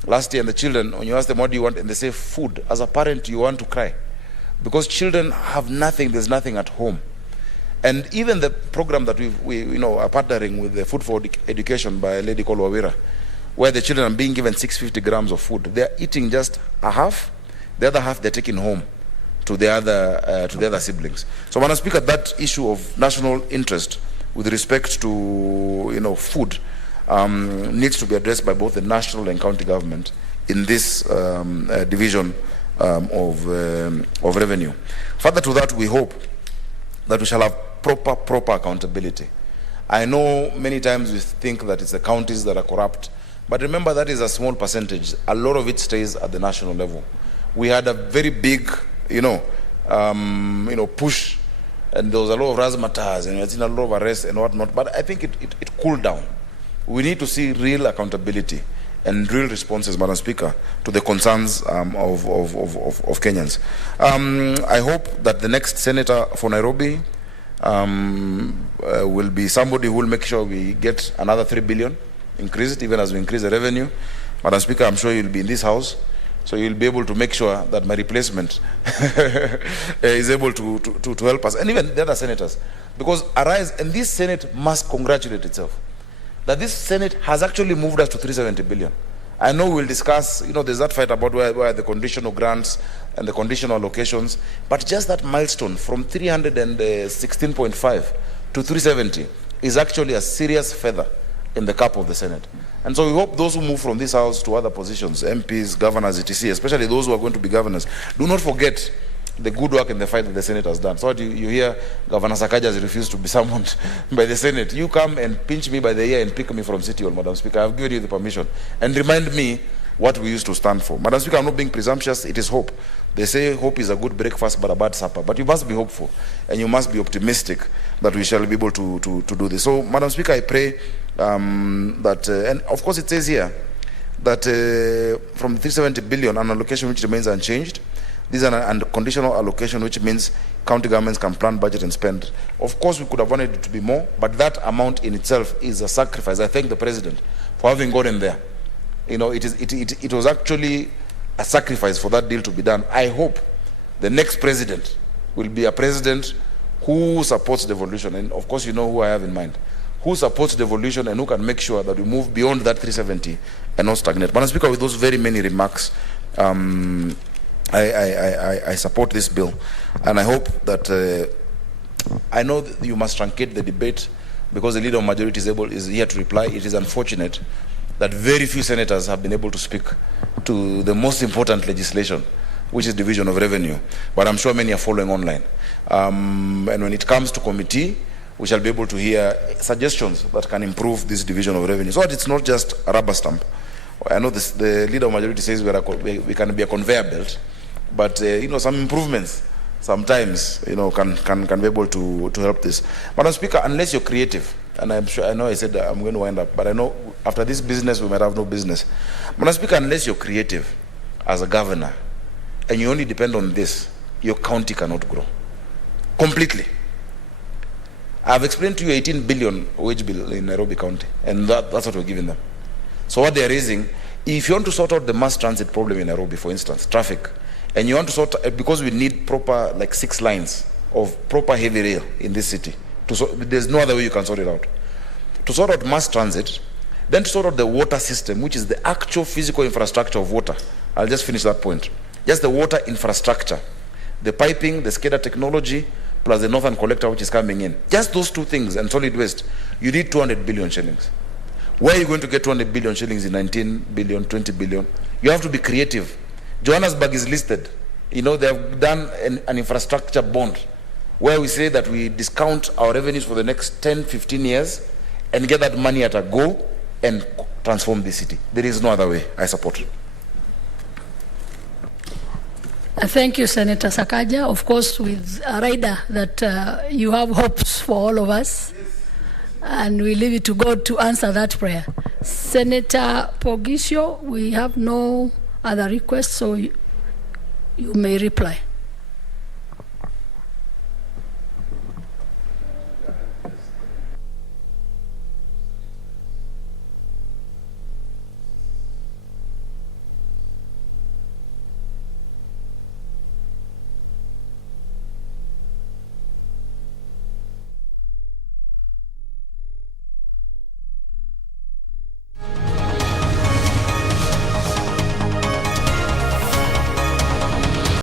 last year, and the children, when you ask them what do you want, and they say food, as a parent, you want to cry. Because children have nothing, there's nothing at home. And even the program that we are partnering with the Food for Education by a lady called Wawira, where the children are being given 650 grams of food. They're eating just a half, the other half they're taking home to the other siblings. So, Madam Speaker, that issue of national interest with respect to food needs to be addressed by both the national and county government in this division of revenue. Further to that, we hope that we shall have proper accountability. I know many times we think that it's the counties that are corrupt, but remember that is a small percentage. A lot of it stays at the national level. We had a very big, push, and there was a lot of razzmatazz, and we had seen a lot of arrests and whatnot. But I think it cooled down. We need to see real accountability and real responses, Madam Speaker, to the concerns of Kenyans. I hope that the next senator for Nairobi will be somebody who will make sure we get another 3 billion increased, even as we increase the revenue. Madam Speaker, I'm sure you'll be in this house, so you'll be able to make sure that my replacement is able to help us, and even the other senators. Because Arise, and this Senate must congratulate itself that this Senate has actually moved us to 370 billion. I know we'll discuss, there's that fight about where the conditional grants and the conditional allocations, but just that milestone from 316.5 to 370 is actually a serious feather in the cap of the Senate. And so we hope those who move from this house to other positions, MPs, governors, etc., especially those who are going to be governors, do not forget the good work and the fight that the Senate has done. So you hear Governor Sakaja has refused to be summoned by the Senate. You come and pinch me by the ear and pick me from City Hall, Madam Speaker. I've given you the permission. And remind me what we used to stand for. Madam Speaker, I'm not being presumptuous. It is hope. They say hope is a good breakfast but a bad supper. But you must be hopeful and you must be optimistic that we shall be able to do this. So, Madam Speaker, I pray that, and of course it says here, that from the 370 billion, an allocation which remains unchanged. This is an unconditional allocation, which means county governments can plan, budget, and spend. Of course, we could have wanted it to be more, but that amount in itself is a sacrifice. I thank the President for having gotten there. It was actually a sacrifice for that deal to be done. I hope the next president will be a president who supports devolution. And of course, you know who I have in mind. Who supports devolution and who can make sure that we move beyond that 370 and not stagnate. Madam Speaker, with those very many remarks, I support this bill, and I hope that I know that you must truncate the debate because the leader of majority is here to reply. It is unfortunate that very few senators have been able to speak to the most important legislation, which is division of revenue. But I'm sure many are following online. And when it comes to committee, we shall be able to hear suggestions that can improve this division of revenue, so that it's not just a rubber stamp. I know the leader of majority says we can be a conveyor belt, but some improvements sometimes can be able to help this. Madam Speaker, unless you're creative, and I know I said I'm going to wind up, but I know after this business we might have no business. Madam Speaker, unless you're creative as a governor and you only depend on this, your county cannot grow completely. I've explained to you 18 billion wage bill in Nairobi County, and that's what we're giving them. So what they're raising, if you want to sort out the mass transit problem in Nairobi, for instance, traffic, and you want to sort, because we need proper, like 6 lines of proper heavy rail in this city, there's no other way you can sort it out. To sort out mass transit, then to sort out the water system, which is the actual physical infrastructure of water. I'll just finish that point. Just the water infrastructure, the piping, the SCADA technology, plus the northern collector which is coming in. Just those 2 things and solid waste, you need 200 billion shillings. Where are you going to get 200 billion shillings in 19 billion, 20 billion? You have to be creative. Johannesburg is listed. They have done an infrastructure bond where we say that we discount our revenues for the next 10, 15 years and get that money at a go and transform the city. There is no other way. I support it. Thank you, Senator Sakaja. Of course, with a rider that you have hopes for all of us. And we leave it to God to answer that prayer. Senator Pogisho, we have no other requests, so you may reply.